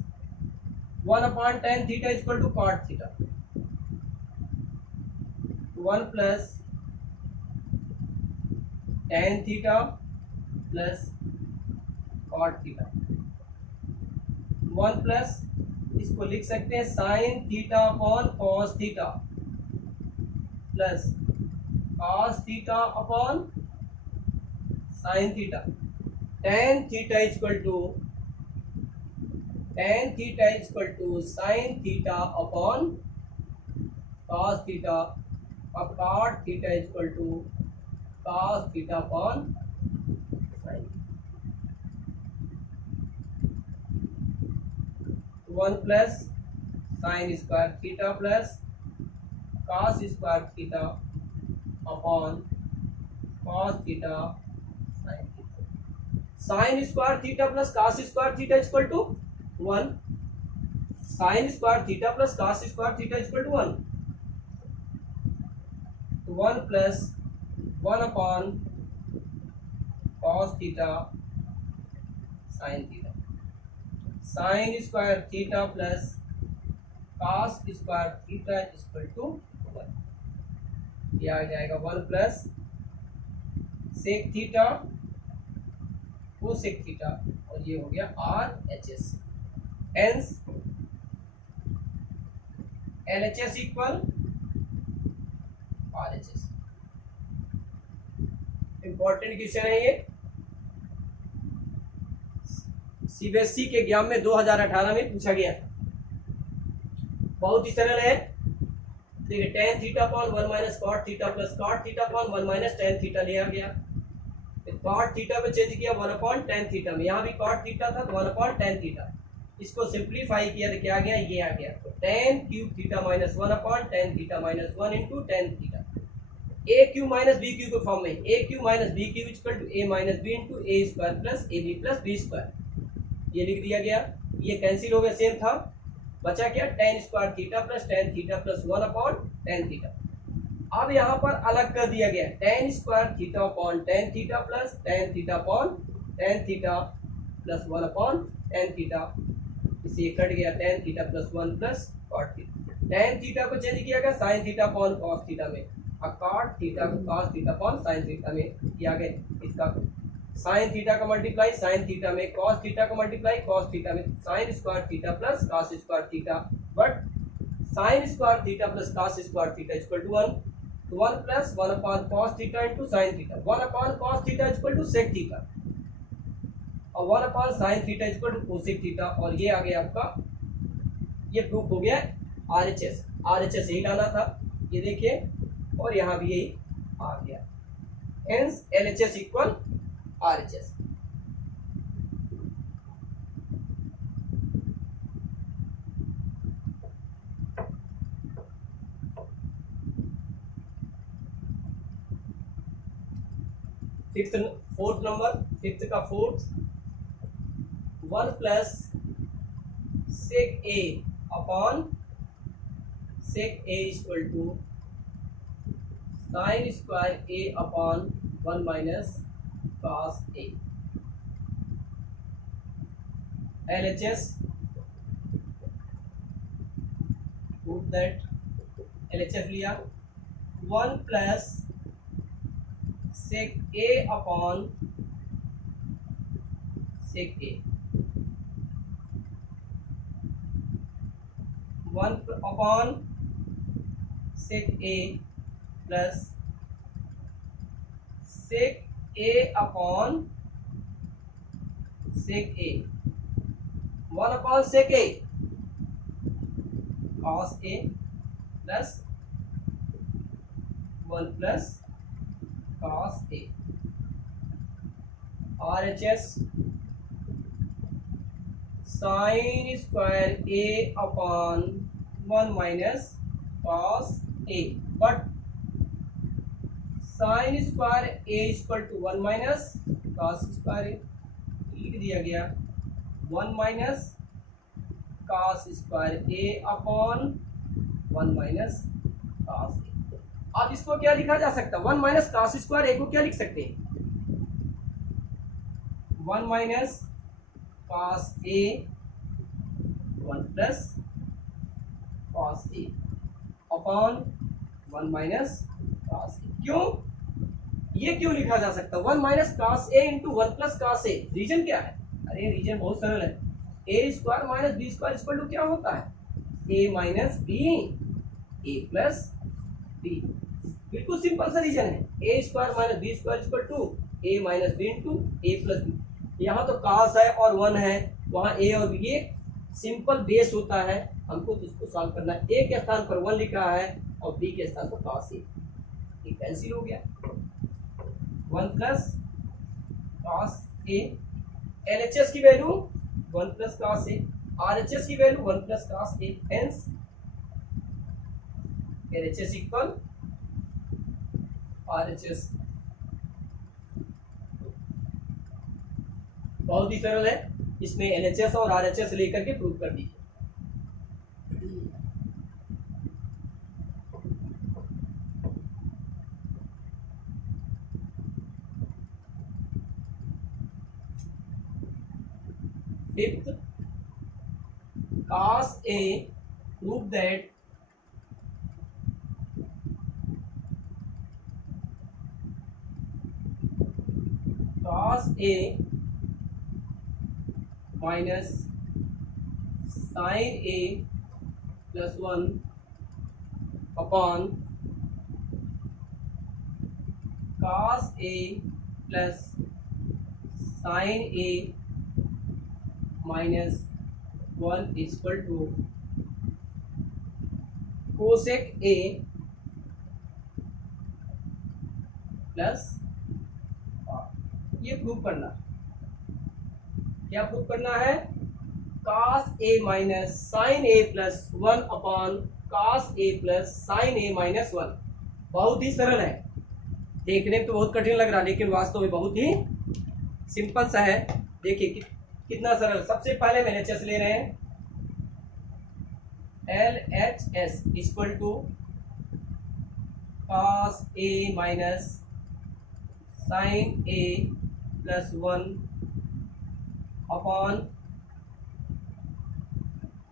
1 upon tan theta equal to cot theta, one plus tan theta plus cot theta, one plus इसको लिख सकते हैं sine theta upon cos theta plus cos theta upon sine theta, tan theta equal to sine theta upon cos theta और cot theta equal to cos theta upon sine, one plus sine square theta plus cos square theta upon cos theta sine theta, sine square theta plus cos square theta equal to one, sine square theta plus cos square theta equal to one, one plus one upon cos theta sine theta, sine square theta plus cos square theta equal to one, ये आ जाएगा one plus sec theta cosec theta और ये हो गया R H S, hence L H S equal R H S. Important question है ये, सीबीएसई के एग्जाम में 2018 में पूछा गया, बहुत ही सरल है। देखिए tan theta upon one minus cot theta plus cot theta upon one minus tan theta लिया गया, फिर कॉट थीटा पे चेंज किया वन अपॉन टेन थीटा में, यहाँ भी कॉट थीटा था तो वन अपॉन टेन थीटा, इसको सिंप्लीफाई किया तो क्या आ गया, ये आ गया, तो tan cube theta minus one upon tan theta minus one into tan theta, A cube minus B Q के फॉर्म में, A cube minus B cube equal to A minus B into A square plus A B plus B square, ये लिख दिया गया, ये कैंसिल हो गया, सेम था, बचा क्या tan square theta plus one upon tan theta. अब यहाँ पर अलग कर दिया गया tan square theta upon tan theta plus tan theta upon tan theta plus one upon tan theta, इसे कट गया tan theta plus one plus cot theta, tan theta को चेंज किया गया sine theta upon cos theta में, और कॉट थीटा को cos theta upon sine theta में किया गया, इसका साइन थीटा का मल्टीप्लाई साइन थीटा में, कॉस थीटा का मल्टीप्लाई कॉस थीटा में, sine square theta plus cos square theta, but sine square theta plus cos square theta equal to one, तो one plus one upon cos theta into sine theta, one upon cos theta equal to sec theta और one upon sine theta equal to cosec theta, और ये आ गया आपका, ये प्रूफ हो गया R H S, are H S यही लाना था, ये देखिए, और यहाँ भी यही आ गया, hence L H S equal R H S. Fourth number, fifth का fourth, one plus sec A upon sec A equal to sine square A upon one minus cos A, LHS, put that LHS लिया, one plus sec A upon sec A, one upon sec A plus sec A upon sec A, one upon sec A cos A plus one plus cos A, RHS sine square A upon one minus cos A, but sine square A equal to one minus cos square A, लिख दिया गया one minus cos square A upon one minus cos A. अब इसको क्या लिखा जा सकता है, वन माइनस कॉस स्क्वायर ए को क्या लिख सकते हैं, one minus cos A one plus cos A upon 1 minus cos A. क्यों, ये क्यों लिखा जा सकता है 1 minus cos A into 1 plus cos A? Reason क्या है? अरे रीजन बहुत सरल है, ए square minus B square equal to क्या होता है? ए माइनस बी, ए प्लस बी। बिल्कुल सिंपल सा रीजन है, ए square minus B square equal to A minus B into A plus B. यहाँ तो कॉस है और 1 है, वहाँ ए और बी, ये सिंपल बेस होता है, हमको तो इसको सॉल्व करना है। ए के स्थान पर 1 लिखा है और बी के स्थान पर कॉस ए, ये कैंसिल हो गया, 1 प्लस कॉस ए। एलएचएस की वैल्यू 1 प्लस कॉस ए, आरएचएस की वैल्यू 1 प्लस कॉस ए, हेंस एलएचएस इक्वल आरएचएस। बहुत ही सरल है, इसमें एलएचएस और आरएचएस लेकर के प्रूव कर दीजिए। Fifth, cos A prove that cos A minus sin A plus 1 upon cos A plus sin A minus 1 equal to cosec A plus, ये प्रूव करना, क्या प्रूव करना है? cos a minus sine A plus 1 upon cos a plus sine A minus 1। बहुत ही सरल है, देखने में तो बहुत कठिन लग रहा है लेकिन वास्तव में बहुत ही सिंपल सा है। देखिए कितना सरल। सबसे पहले हम एलएचएस ले रहे हैं, LHS equal to cos a minus sine A plus 1 upon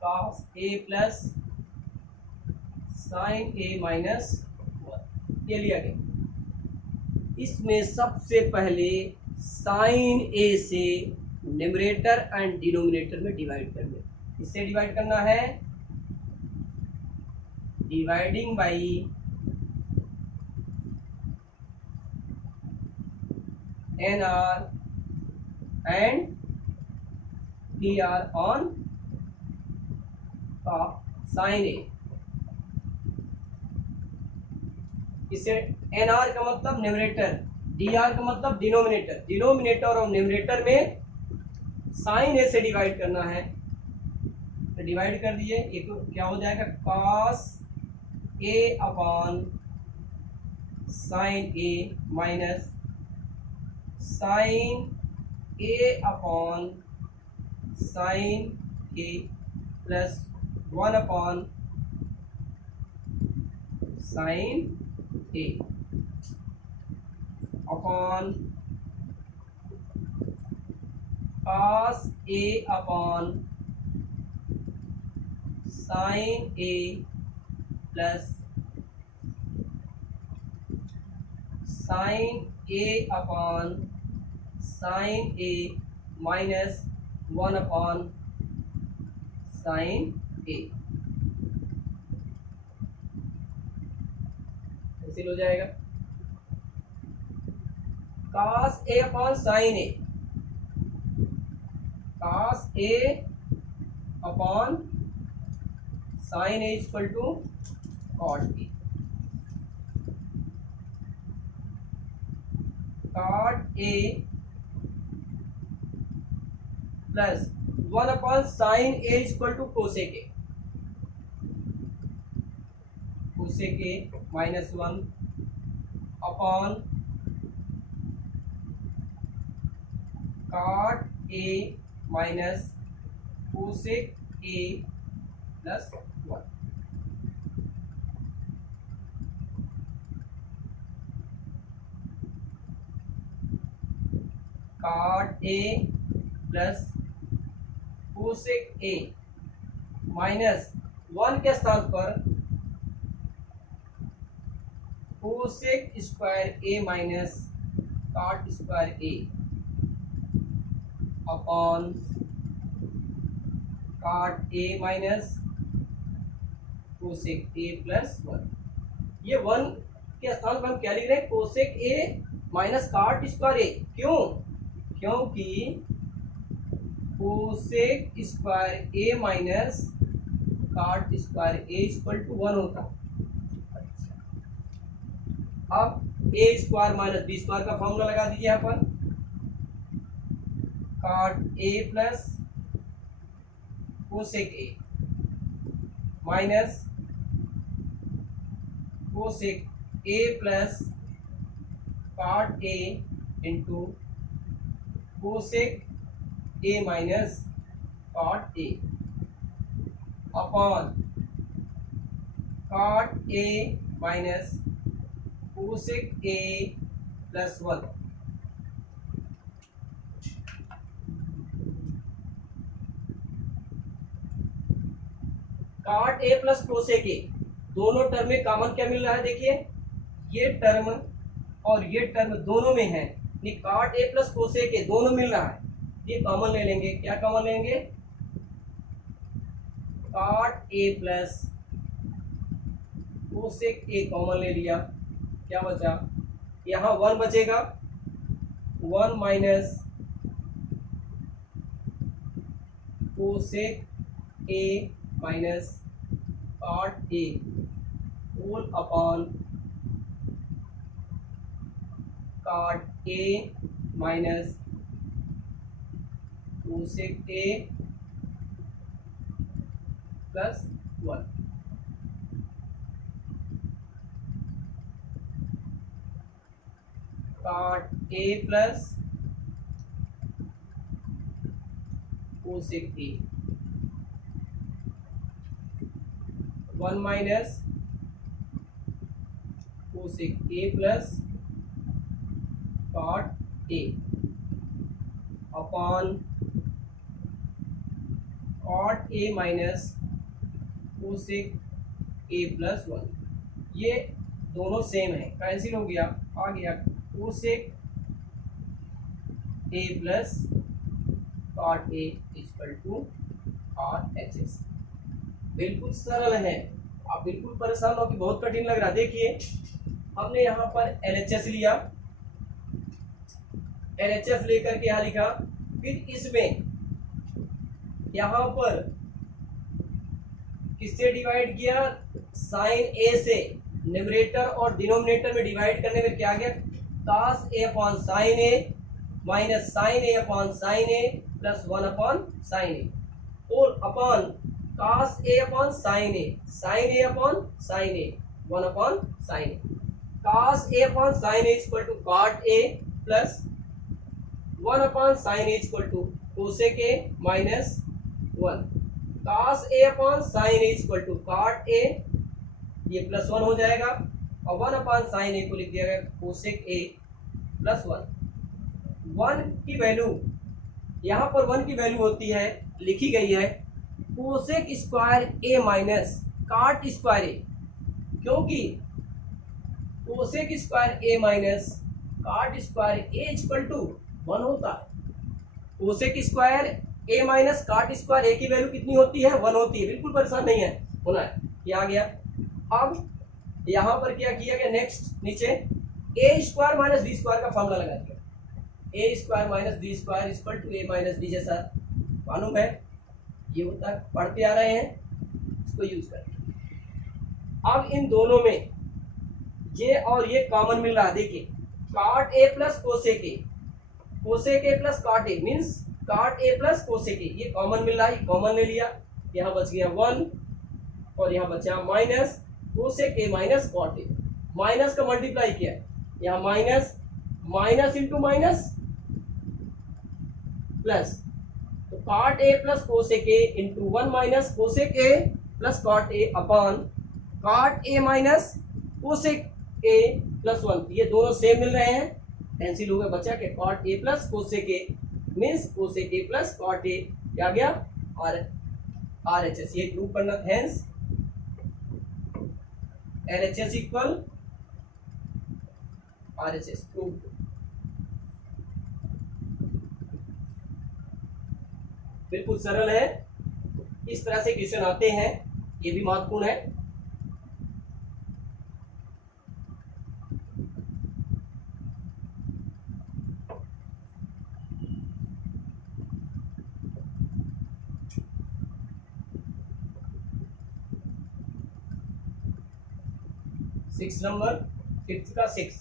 cos a plus sine A minus 1, ये लिया गया। इसमें सबसे पहले साइन ए से न्यूमरेटर एंड डिनोमिनेटर में डिवाइड करना है। इससे डिवाइड करना है dividing by N R and D R on sine A. इससे एन आर का मतलब न्यूमरेटर, डी आर का मतलब डिनोमिनेटर, डिनोमिनेटर और न्यूमरेटर में साइन ए से डिवाइड करना है, तो डिवाइड कर दिए। एक तो क्या हो जाएगा cos A upon sine A minus sine A upon sine A plus 1 upon sine A upon cos a upon sine a plus sine a upon sine a minus 1 upon sine a, cancel हो जाएगा। cos a upon sine a, cos a upon sine A equal to cot a, cot a plus 1 upon sine A equal to cosec A, cosec A minus 1 upon cot a minus cosec A plus 1। cot a plus cosec A minus 1 के स्थान पर cosec square A minus cot square A upon cot A minus cosec A plus 1। ये 1 के स्थान पर हम क्या लिख रहे हैं? Cosec A minus cot square A. क्यों? क्योंकि cosec square A minus cot square A equal to 1 होता है। अब A square minus B square का फॉर्मूला लगा दीजिए यहाँ पर। Cot A plus cosec A minus cosec A plus cot A into cosec A minus cot A upon cot A minus cosec A plus 1। Cot A plus cosec A दोनों टर्म में कॉमन क्या मिल रहा है? देखिए ये टर्म और ये टर्म दोनों में है, cot A plus cosec A दोनों मिल रहा है। ये कॉमन ले लेंगे। क्या कॉमन लेंगे? Cot A plus cosec A common ले लिया। क्या बचा? यहाँ 1 बचेगा। 1 minus cosec A minus cot A whole upon cot A minus cosec A plus 1। Cot A plus cosec A 1 minus cosec A plus cot A upon cot A minus cosec A plus 1। ये दोनों सेम है, कैंसिल हो गया। आ गया cosec A plus cot A equal to R H S. बिल्कुल सरल है, आप बिल्कुल परेशान हो कि बहुत कठिन लग रहा है। देखिए हमने यहाँ पर LHS लिया, LHS लेकर के यहाँ लिखा, फिर इसमें यहाँ पर किससे डिवाइड किया? साइन ए से। न्यूमरेटर और डिनोमिनेटर में डिवाइड करने में क्या गया? cos a upon sine A minus sine A upon sine A plus 1 upon sine ए और upon cos a upon sine A, sine A upon sine A 1 upon sine A. cos a upon sine A equal to cot a plus 1 upon sine A equal to cosec A minus 1। cos a upon sine A equal to cot a, ये प्लस 1 हो जाएगा और 1 अपॉन साइन ए को लिख दिया गया कोसेक ए प्लस 1। 1 की वैल्यू यहाँ पर 1 की वैल्यू होती है, लिखी गई है cosec square A minus cot square A, क्योंकि cosec square A minus cot square A equal to 1 होता है। Cosec square A minus cot square A की वैल्यू कितनी होती है? 1 होती है। बिल्कुल परेशान नहीं है, होना है। ये आ गया। अब यहाँ पर क्या किया गया? नेक्स्ट नीचे A square minus B square का फॉर्मूला लगा दिया। A square minus B square equal to A minus B, जैसा मालूम है ये होता है, पढ़ते आ रहे हैं, इसको यूज करें। अब इन दोनों में ये और ये कॉमन मिल रहा है। देखिए cot A plus cosec A, cosec A plus cot A means cot A plus cosec A, ये कॉमन मिल रहा है, कॉमन ले लिया। यहाँ बच गया 1 और यहाँ बचा minus cosec A minus cot A, minus का मल्टीप्लाई किया, यहाँ minus minus into minus plus, तो cot A plus cosec A into 1 minus cosec A plus cot A upon cot A minus cosec A plus 1। ये दोनों सेम मिल रहे हैं, कैंसिल हो गया, बचा के cot A plus cosec A means cosec A plus cot A क्या गया? और RHS ये प्रूव करना। Hence LHS equal RHS proved. बिल्कुल सरल है, इस तरह से क्वेश्चन आते हैं, ये भी महत्वपूर्ण है। सिक्स नंबर, फिफ्थ का six,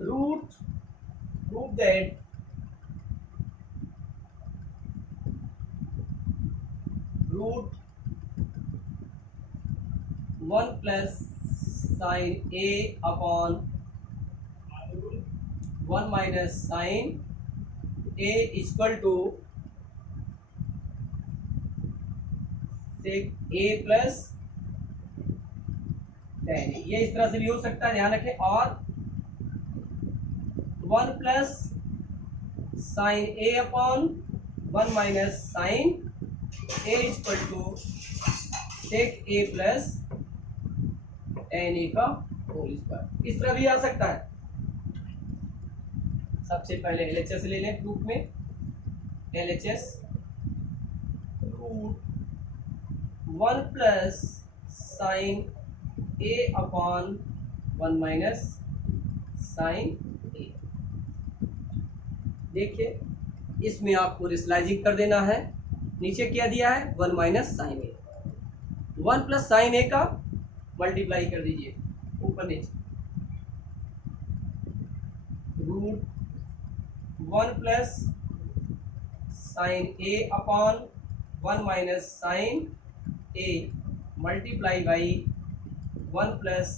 root prove that root 1 plus sine A upon 1 minus sine A equal to A plus tan. ये इस तरह से भी हो सकता है, ध्यान रखें। और 1 plus sine A upon 1 minus sine A equal to sec A plus tan A का होल स्क्वायर। इस तरह भी आ सकता है। सबसे पहले एलएचएस ले लें प्रूफ में। एलएचएस रूट 1 प्लस साइन ए अपॉन 1 माइनस साइन ए। देखिए, इसमें आपको रेशनलाइजिंग कर देना है। नीचे क्या दिया है, 1 माइनस साइन ए। 1 प्लस साइन ए का मल्टीप्लाई कर दीजिए ऊपर नीचे। Root 1 plus sine A upon 1 minus sine A multiply by 1 plus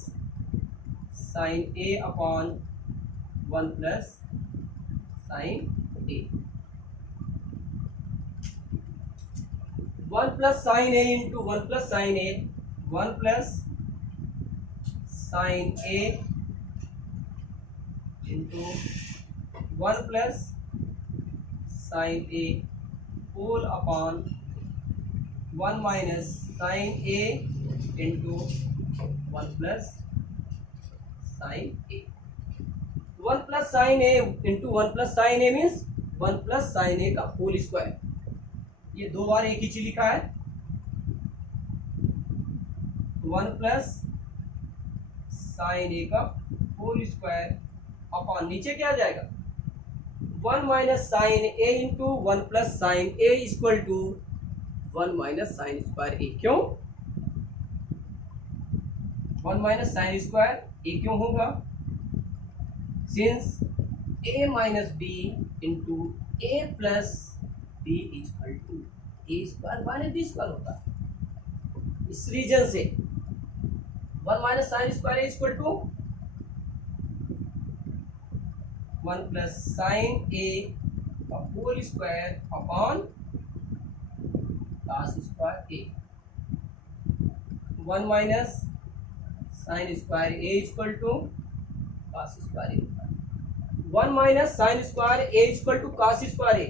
sine A upon 1 plus sine A. 1 plus sine A into 1 plus sine A, 1 plus sine A into 1 plus sine A whole upon 1 minus sine A into 1 plus sine A. 1 plus sine A into 1 plus sine A means 1 plus sine ए का होल स्क्वायर। ये दो बार एक ही चीज लिखा है। 1 प्लस साइन ए का होल स्क्वायर अपॉन नीचे क्या आ जाएगा, 1 minus sine A into 1 plus sine A equal to 1 minus sine square A. क्यों 1 माइनस साइन स्क्वायर ए क्यों होगा, since A minus B into A plus B equal to A square minus B square होता है। इस रीजन से 1 minus sine square equal to 1 plus sine ए का whole square upon cos square A. 1 minus sine square A equal to cos square A. 1 minus sine square A equal to cos square ए।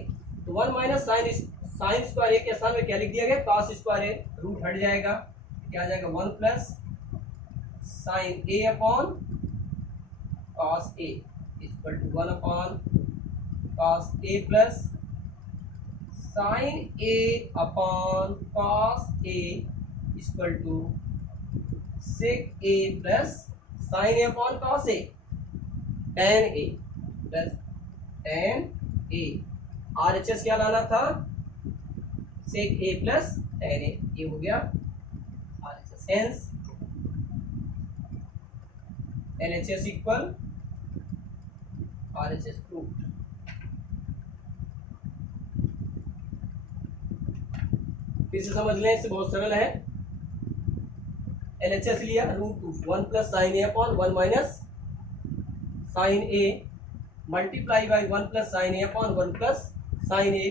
तो 1 माइनस साइन स्क्वायर ए के स्थान में क्या लिख दिया गया, कॉस स्क्वायर ए। रूट हट जाएगा, क्या आ जाएगा, 1 plus sine A upon cos A equal to 1 upon cos A plus sine A upon cos A equal to sec A plus sine A upon cos A, tan A plus tan A. RHS क्या लाना था, सेक ए प्लस टेन ए। ये हो गया RHS. Hence LHS equal RHS proved. फिर से समझ लें, इससे बहुत सरल है। एलएचएस लिया, root 1 plus sine A upon 1 minus sine A multiply by 1 plus sine A upon 1 plus sine A.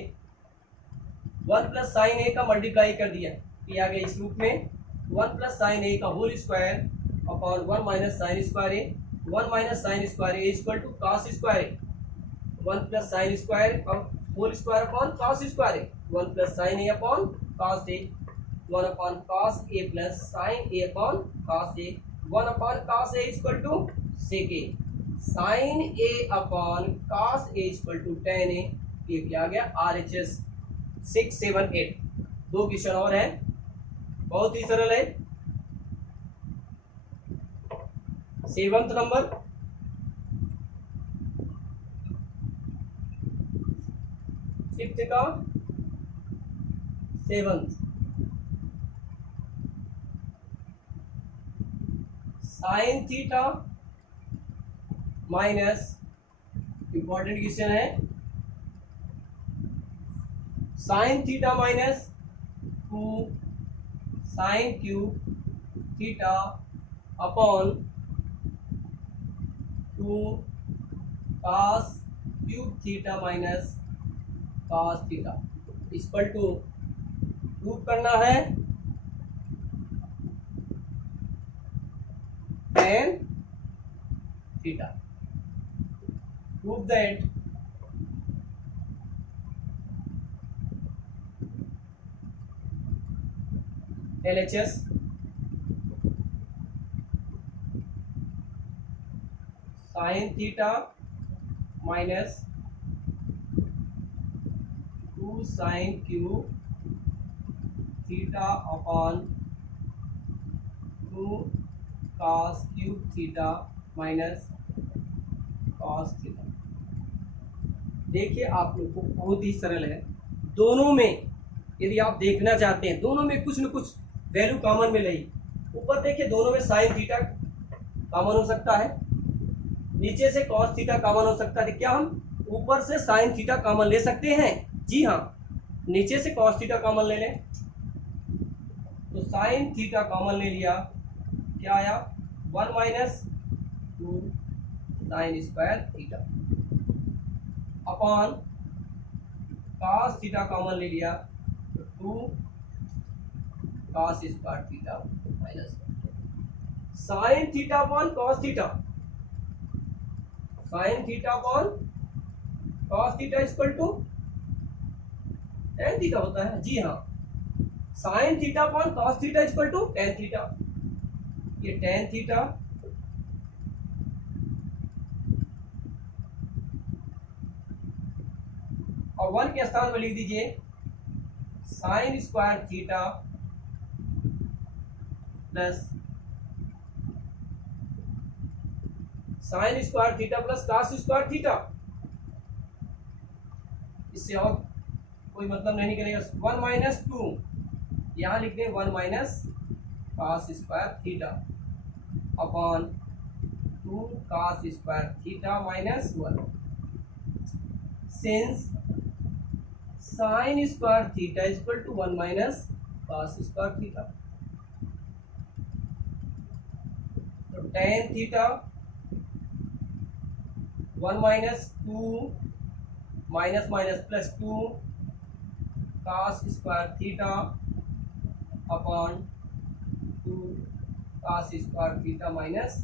1 plus sine ए का मल्टीप्लाई कर दिया, ये आ गया इस रूप में 1 प्लस साइन ए का whole square upon 1 minus sine square A. 1 minus sine square A equal to cos square A. 1 plus sine square whole square upon cos square A. 1 plus sine A upon cos A, 1 upon cos A plus sine A upon cos A. 1 upon cos A equal to sec A, sine A upon cos A equal to tan A. ये क्या आ गया RHS 6, 7, 8। दो क्वेश्चन और है, बहुत ही सरल है। 7th नंबर, फिफ्थ का 7th, sine theta minus, important question है, sine theta minus 2 sine cube theta upon 2 cos cube theta minus cos theta equal to prove करना है tan theta. Prove that LHS sine theta minus 2 sine cube theta upon 2 cos cube theta minus cos theta. देखिए आप लोग को बहुत ही सरल है। दोनों में यदि आप देखना चाहते हैं, दोनों में कुछ न कुछ वैल्यू कॉमन मिलेगी। ऊपर देखिए दोनों में साइन थीटा कॉमन हो सकता है, नीचे से कॉस थीटा कॉमन हो सकता है। क्या हम ऊपर से साइन थीटा कॉमन ले सकते हैं? जी हाँ, नीचे से कॉस थीटा कॉमन ले लें। तो साइन थीटा कॉमन ले लिया, क्या आया 1 minus 2 sine square theta upon cos theta common ले लिया तो 2 cos square theta minus sine theta upon cos theta, sine theta upon cos theta equal to tan theta होता है। जी हाँ, sine theta upon cos theta equal to tan theta. ये टेन थीटा और 1 के स्थान में लिख दीजिए sine square theta plus sine square theta plus cos square theta. इससे और कोई मतलब नहीं करेगा। 1 माइनस 2 यहाँ लिख दें 1 minus cos square theta upon 2 cos square theta minus 1। Since sine square theta equal to 1 minus cos square theta, तो tan theta 1 minus 2 minus minus plus 2 cos square theta upon 2 cos square theta minus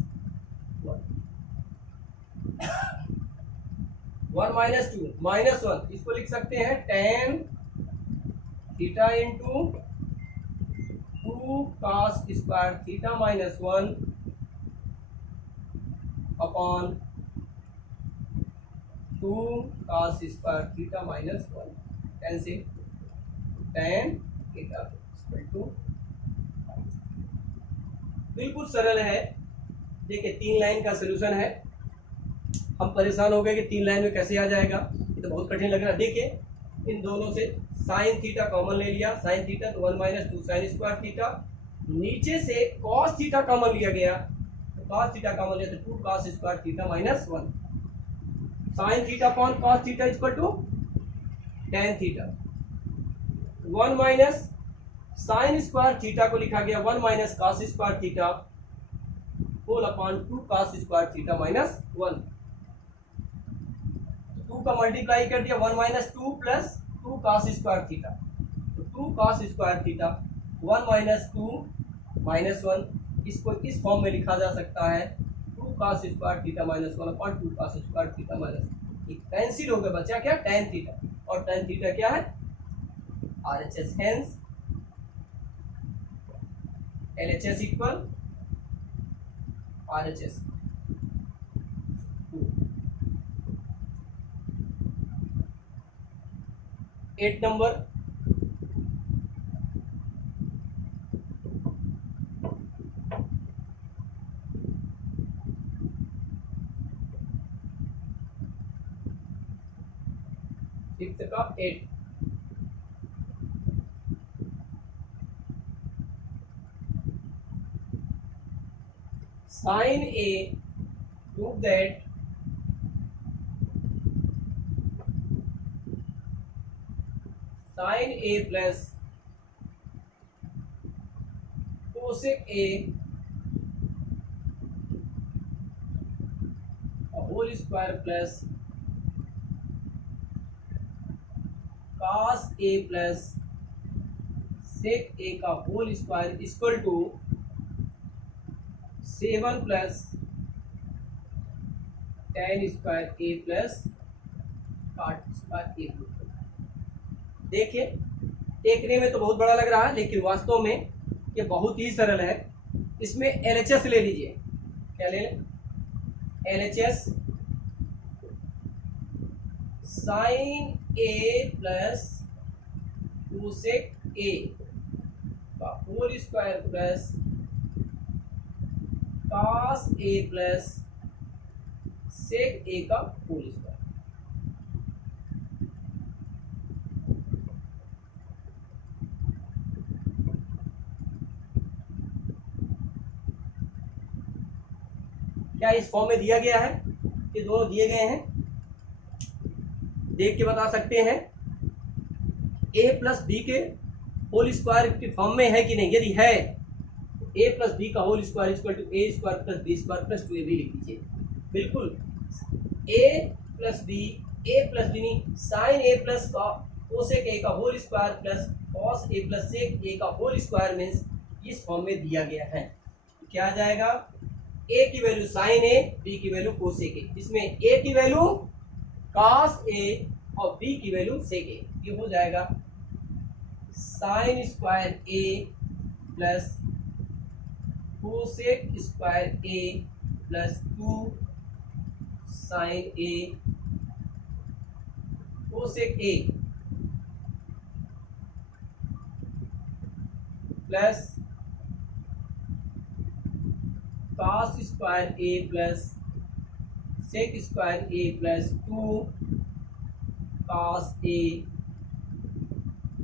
1 minus 2 minus 1, इसको लिख सकते हैं tan theta into 2 cos square theta minus 1 upon 2 cos square theta minus 1। Ten से टेन थीटा इक्वल टू, बिल्कुल सरल है। देखिए 3 लाइन का सलूशन है। हम परेशान हो गए कि 3 लाइन में कैसे आ जाएगा, ये तो बहुत कठिन लग रहा है। देखिए इन दोनों से साइन थीटा कॉमन ले लिया, साइन थीटा तो 1 माइनस 2 साइन स्क्वायर थीटा, नीचे से कॉस थीटा कॉमन लिया गया तो कॉस थीटा कॉमन लिया तो 2 cos square theta minus 1। Sine theta upon cos theta equal to tan theta. 1 minus sine square theta को लिखा गया 1 minus cos square theta whole upon 2 cos square theta minus 1। 2 का मल्टीप्लाई कर दिया 1 minus 2 plus 2 cos square theta, तो 2 cos square theta 1 minus 2 minus 1, इसको इस फॉर्म में लिखा जा सकता है 2 cos square theta minus 1 upon 2 cos square theta minus 1। Cancel हो गया, बचा क्या टेन थीटा, और टेन थीटा क्या है RHS, hence LHS equal RHS। 8 number, fifth का 8। Sine A prove that sine A plus cosec A whole square plus cos A plus sec A का whole square equal to 7 plus tan square A plus cot square ए। देखिए देखने में तो बहुत बड़ा लग रहा है, लेकिन वास्तव में ये बहुत ही सरल है। इसमें LHS ले लीजिए। क्या ले लें? LHS sine A plus cosec A का whole square plus cos A plus sec A का होल स्क्वायर। क्या इस फॉर्म में दिया गया है? ये दोनों दिए गए हैं, देख के बता सकते हैं a प्लस बी के होल स्क्वायर के फॉर्म में है कि नहीं। यदि है a प्लस बी का whole square equal to A square plus B square plus 2ab लिख लीजिए। बिल्कुल a प्लस बी नहीं, sine A plus cosec A का whole square plus cos A plus sec A का होल स्क्वायर मीन्स इस फॉर्म में दिया गया है। क्या आ जाएगा? a की वैल्यू साइन ए, b की वैल्यू कोसेक ए, इसमें a की वैल्यू कॉस ए और b की वैल्यू सेक ए। ये हो जाएगा sine square A plus cosec square A plus 2 sine A cosec A plus cos square A plus sec square A plus 2 cos A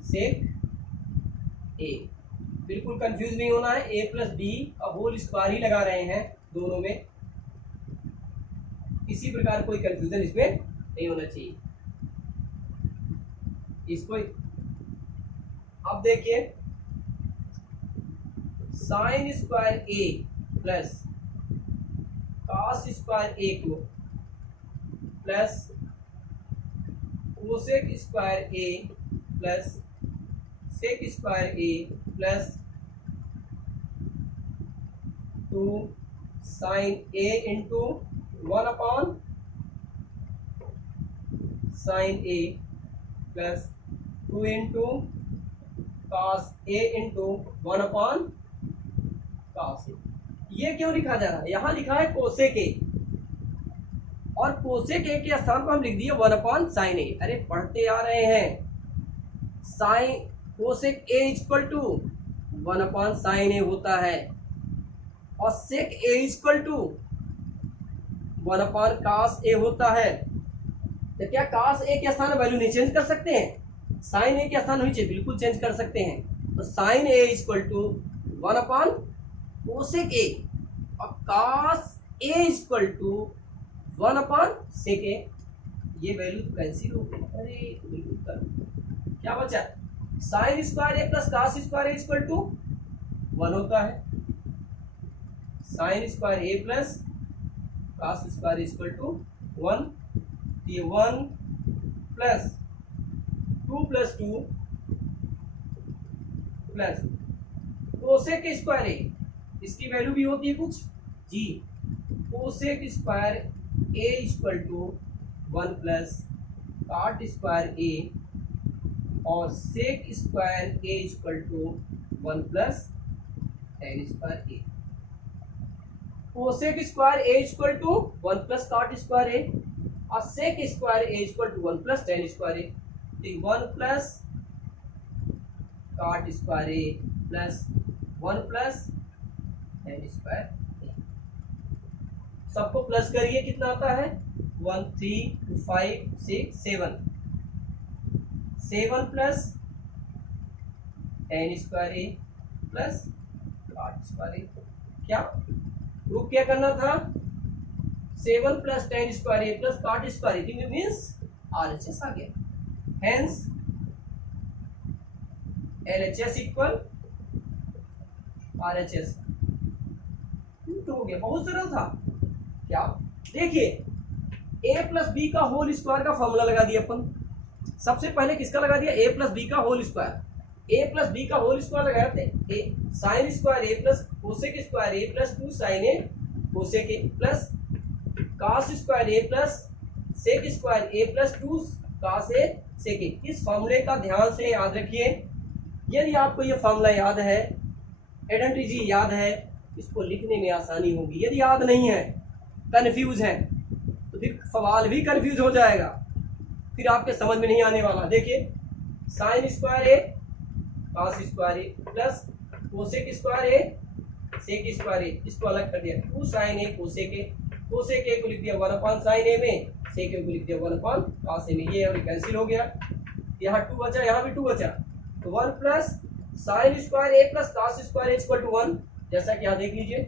sec A. बिल्कुल कंफ्यूज नहीं होना है, a प्लस बी का होल स्क्वायर ही लगा रहे हैं दोनों में, किसी प्रकार कोई कंफ्यूजन इसमें नहीं होना चाहिए। इसको अब देखिए साइन स्क्वायर ए प्लस कॉस स्क्वायर ए को plus cosec square A plus sec square A plus 2 sine A into 1 upon sine A plus 2 into cos A into 1 upon cos A. ये क्यों लिखा जा रहा है? यहाँ लिखा है कोसेक ए, और कोसेक ए के स्थान पर हम लिख दिए 1 अपॉन साइन ए। अरे पढ़ते आ रहे हैं, sine cosec A equal to 1 upon sine A होता है और sec A equal to 1 upon cos A होता है। तो क्या कॉस ए के स्थान वैल्यू नहीं चेंज कर सकते हैं? साइन ए के स्थान नीचे बिल्कुल चेंज कर सकते हैं। तो sine A equal to 1 upon cosec A और cos A equal to 1 upon sec ए। ये वैल्यू तो कैंसिल हो गई। अरे बिल्कुल कर, क्या बचा? Sine square A plus cos square A equal to 1 होता है, sine square A plus cos square equal to 1। ये 1 plus 2 plus 2 plus cosec square A, इसकी वैल्यू भी होती है कुछ जी, cosec square A equal to 1 plus cot square ए और sec square A equal to 1 plus tan square A. Cosec square A equal to 1 plus cot square ए और sec square A equal to 1 plus tan square A. One plus cot square A plus one plus tan square. सबको प्लस करिए, कितना आता है 1 3 5 6 7 7 प्लस टेन स्क्वायर ए प्लस कॉट स्क्वायर ए। क्या प्रूफ क्या करना था? 7 प्लस टेन स्क्वायर ए प्लस कॉट स्क्वायर ए मीन्स RHS आ गया। Hence LHS equal RHS। तो हो गया, बहुत सरल था। क्या देखिए, a प्लस बी का होल स्क्वायर का फॉर्मूला लगा दिया अपन। सबसे पहले किसका लगा दिया? a प्लस बी का whole square. a plus B का होल स्क्वायर लगाया थे a sine square a plus cosec square a plus 2 sine a cosec a plus cos square a plus sec square a plus 2 cos a sec a। इस फॉर्मूले का ध्यान से याद रखिए। यदि आपको ये फॉर्मूला याद है, आइडेंटिटी याद है, इसको लिखने में आसानी होगी। यदि याद नहीं है, कंफ्यूज है, तो फिर सवाल भी कंफ्यूज हो जाएगा, फिर आपके समझ में नहीं आने वाला। देखिए, sine square A cos square A plus cosec square A sec square A, इसको अलग कर दिया 2 sine A cosec A. Cosec A को लिख दिया 1 अपॉन साइन ए में, सेक ए को लिख दिया 1 अपॉन कॉस ए में। ये और कैंसिल हो गया, यहाँ 2 बचा, यहाँ भी 2 बचा, तो 1 plus sine square A plus cos square A equal to 1। जैसा कि यहाँ देख लीजिए,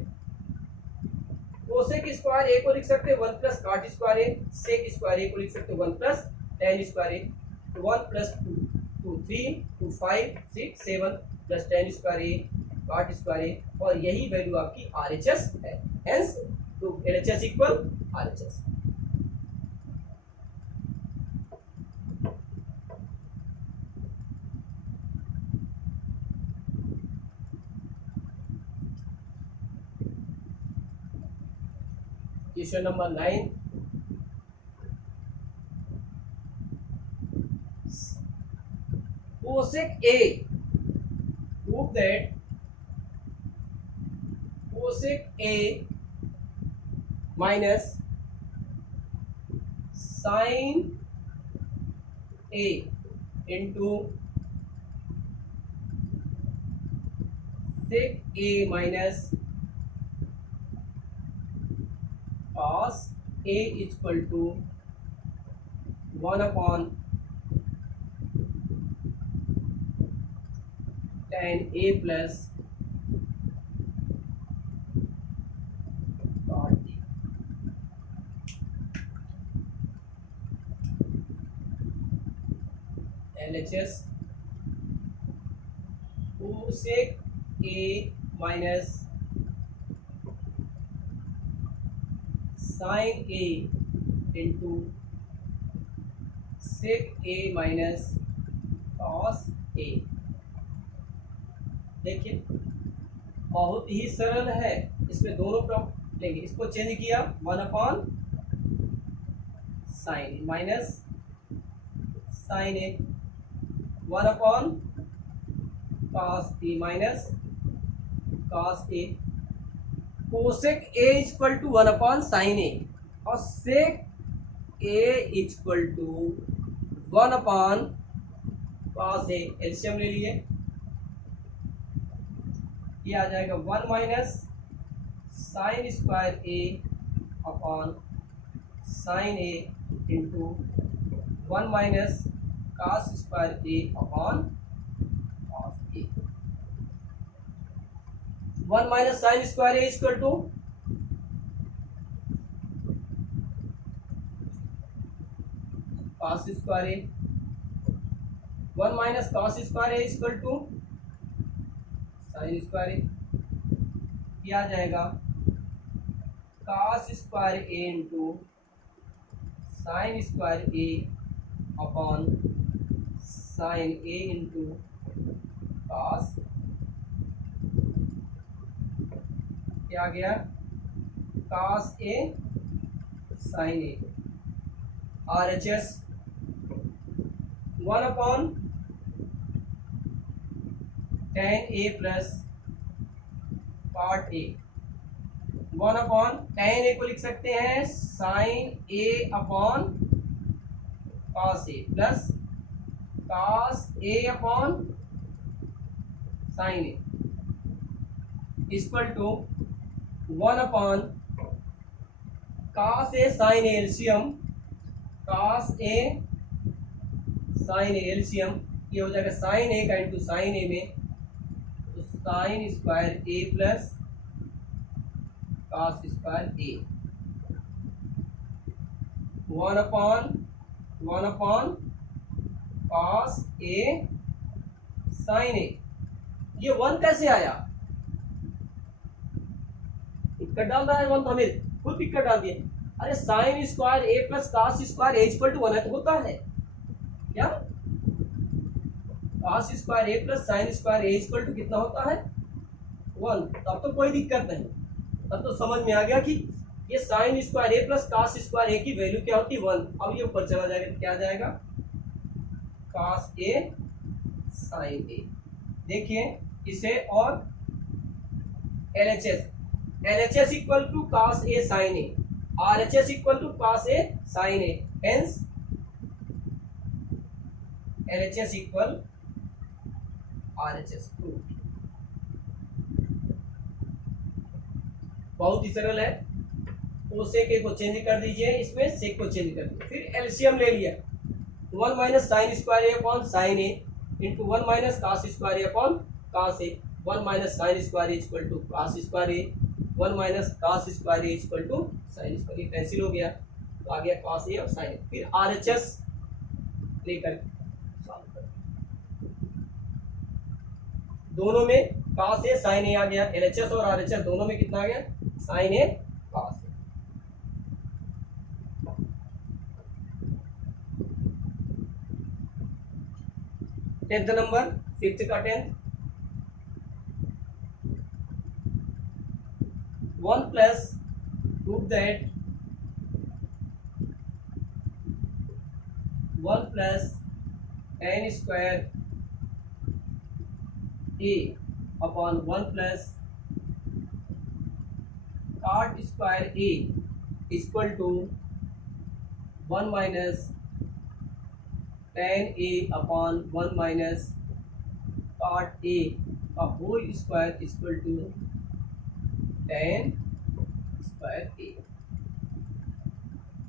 कोसेक स्क्वायर ए को लिख सकते हैं 1 प्लस कॉट स्क्वायर ए, सेक स्क्वायर ए को लिख सकते हैं 1 प्लस टेन स्क्वायर ए। तो 1 plus 2 3 2 5 6 7 plus tan square a cot square ए, और यही वैल्यू आपकी RHS है। हेंस तो LHS equal RHS। Question number 9, cosec A, prove that cosec A minus sin A into sec A minus cos A is equal to 1 upon tan A plus cot A। LHS cosec A minus sin A into sec A minus cos A। देखिए, बहुत ही सरल है। इसमें दोनों टर्म लेंगे, इसको चेंज किया 1 upon sine A minus sine A, 1 upon cos A minus cos A. Cosec A equal to 1 upon sine ए और sec A equal to 1 upon cos A. LCM ले लिए, ये आ जाएगा 1 minus sine square A upon sine A into 1 minus cos square A upon cos A. 1 minus sine square A equal to cos square A, 1 minus cos square A equal to sine square A. ये आ जाएगा cos square A into sine square A upon sine A into cos. क्या आ गया? Cos A sine A. RHS 1 upon tan A plus cot A। 1 upon tan A को लिख सकते हैं sin A upon cos A plus cos a upon sin a equal to 1 upon cos a sin a LCM, cos a sin a LCM ये हो जाएगा sin a का इंटू sin a में, तो sin square a plus cos square a 1 upon cos a sin a। ये 1 कैसे आया? टिक्कर डाल रहा है 1, तो हमें खुद टिक्कर डाल दिए। अरे sin square a plus cos square a equal to 1 है, तो होता है क्या? cos square a plus sin square a equal to कितना होता है? 1। तब तो कोई दिक्कत नहीं, तब तो समझ में आ गया कि ये sin square a plus cos square a की वैल्यू क्या होती है? 1। अब ये ऊपर चला जाएगा तो क्या आ जाएगा? cos a sin a। देखिए इसे और LHS equal to cos a sin a, RHS equal to cos a sin a, hence LHS equal RHS। बहुत ही सरल है। तो सेक को चेंज कर दीजिए, इसमें सेक को चेंज कर दीजिए, फिर एलसीएम ले लिया 1 minus sine square A upon sine A into 1 minus cos square A upon cos A. 1 minus sine square A equal to cos square A, 1 minus cos square A equal to sine square A, cancel हो गया तो आ गया कास ए और साइन ए। फिर आरएचएस लेकर सॉल्व कर, दोनों में कास ए साइन ए आ गया, एलएचएस और आरएचएस दोनों में कितना आ गया? Sine A cos A. Tenth number, fifth का 10th, 1 plus prove that 1 plus tan square A upon 1 plus cot square A equal to 1 minus tan a upon 1 minus cot a का whole square equal to tan square a।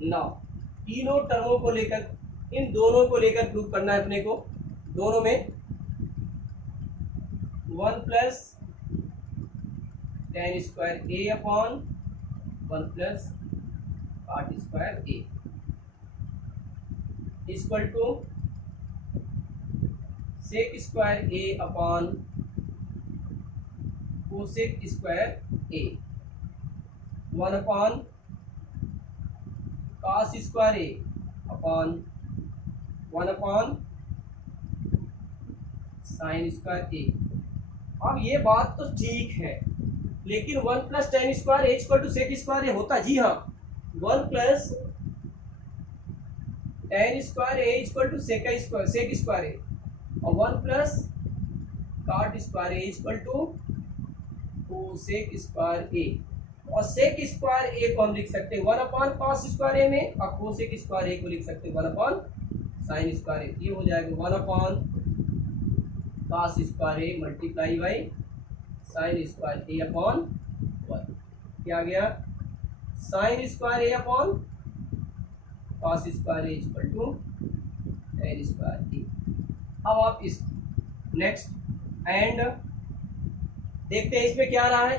Now तीनों टर्मों को लेकर, इन दोनों को लेकर प्रूव करना है अपने को। दोनों में 1 plus tan square a upon 1 plus cot square a equal to sec square A upon cosec square A, 1 upon cos square A upon 1 upon sine square A. अब ये बात तो ठीक है, लेकिन 1 plus tan square A equal to sec square ए होता, जी हाँ 1 plus tan square A equal to sec square ए और 1 plus cot square A equal to cosec square ए। और सेक स्क्वायर ए को हम लिख सकते हैं 1 अपॉन कॉस स्क्वायर ए में, और कोसेक स्क्वायर ए को लिख सकते हैं 1 अपॉन साइन स्क्वायर ए। ये हो जाएगा 1 upon cos square A multiply by sine square A upon 1। क्या गया? Sine square A upon cos square A equal to tan square A. अब आप इस नेक्स्ट एंड देखते हैं इसमें क्या रहा है।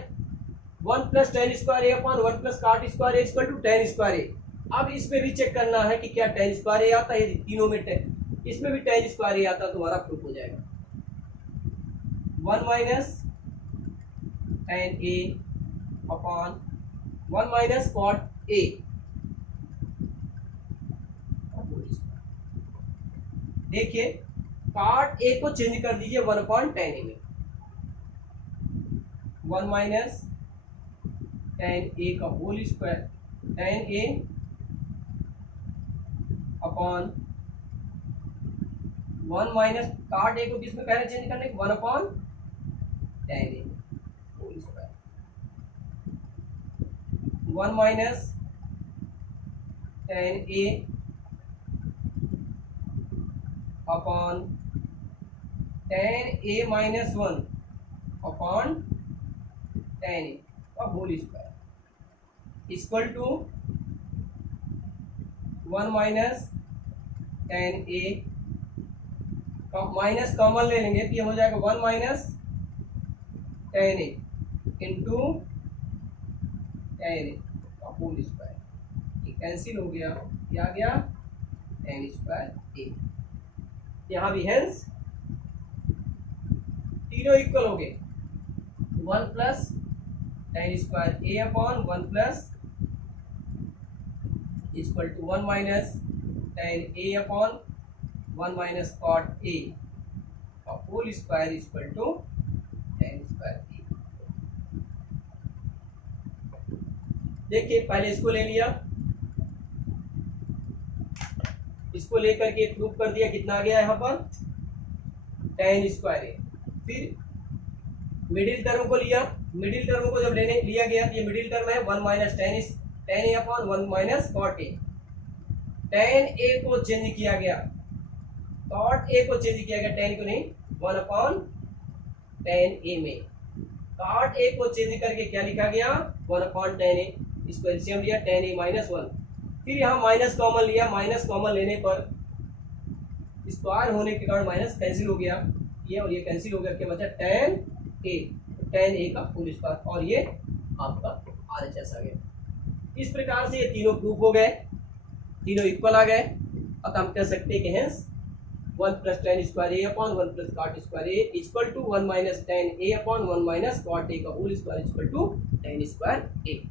1 plus tan square A upon 1 plus cot square A equal to tan square A. अब इसमें भी चेक करना है कि क्या tan स्क्वायर ए आता है, तीनों में इसमें भी tan स्क्वायर ए आता है, तुम्हारा प्रूफ हो जाएगा। 1 minus tan A upon 1 minus cot ए। देखिए cot ए को चेंज कर दीजिए 1 अपॉन tan ए में, 1 माइनस tan ए का whole square, tan A upon 1 minus cot A को किसमें कह रहे चेंज करने के? 1 upon tan A whole square, 1 minus tan A upon tan A minus one upon tan A का whole square equal to one minus tan A, minus common ले लेंगे तो ये हो जाएगा one minus tan A into tan A का होल स्क्वायर, ये कैंसिल हो गया, ये आ गया टेन स्क्वायर ए। यहाँ भी हेंस तीनों इक्वल हो गए, one plus tan square A upon one plus equal to one minus tan A upon one minus cot A का whole square equal to tan square ए। देखिए पहले इसको ले लिया, इसको लेकर के प्रूव कर दिया, कितना आ गया यहाँ पर टेन स्क्वायर ए। फिर मिडिल टर्म को लिया, मिडिल टर्म को जब लेने लिया गया तो ये मिडिल टर्म है one minus tan A upon one minus cot A. Tan A को चेंज किया गया, कॉट ए को चेंज किया गया, टेन को नहीं, वन अपॉन टेन ए में कॉट ए को चेंज करके क्या लिखा गया वन अपॉन टेन ए, इसको एलसीएम लिया टेन ए माइनस वन। फिर यहाँ माइनस कॉमन लिया, माइनस कॉमन लेने पर स्क्वायर होने के कारण माइनस कैंसिल हो गया, ये और ये कैंसिल हो गया, क्या बचा टेन ए का फुल स्क्वायर, और ये आपका RHS आ गया। इस प्रकार से ये तीनों प्रूफ हो गए, तीनों इक्वल आ गए। अतः हम कह सकते हैं कि hence one plus tan square A upon one plus cot square A equal to one minus tan A upon one minus cot A का whole square equal to tan square A.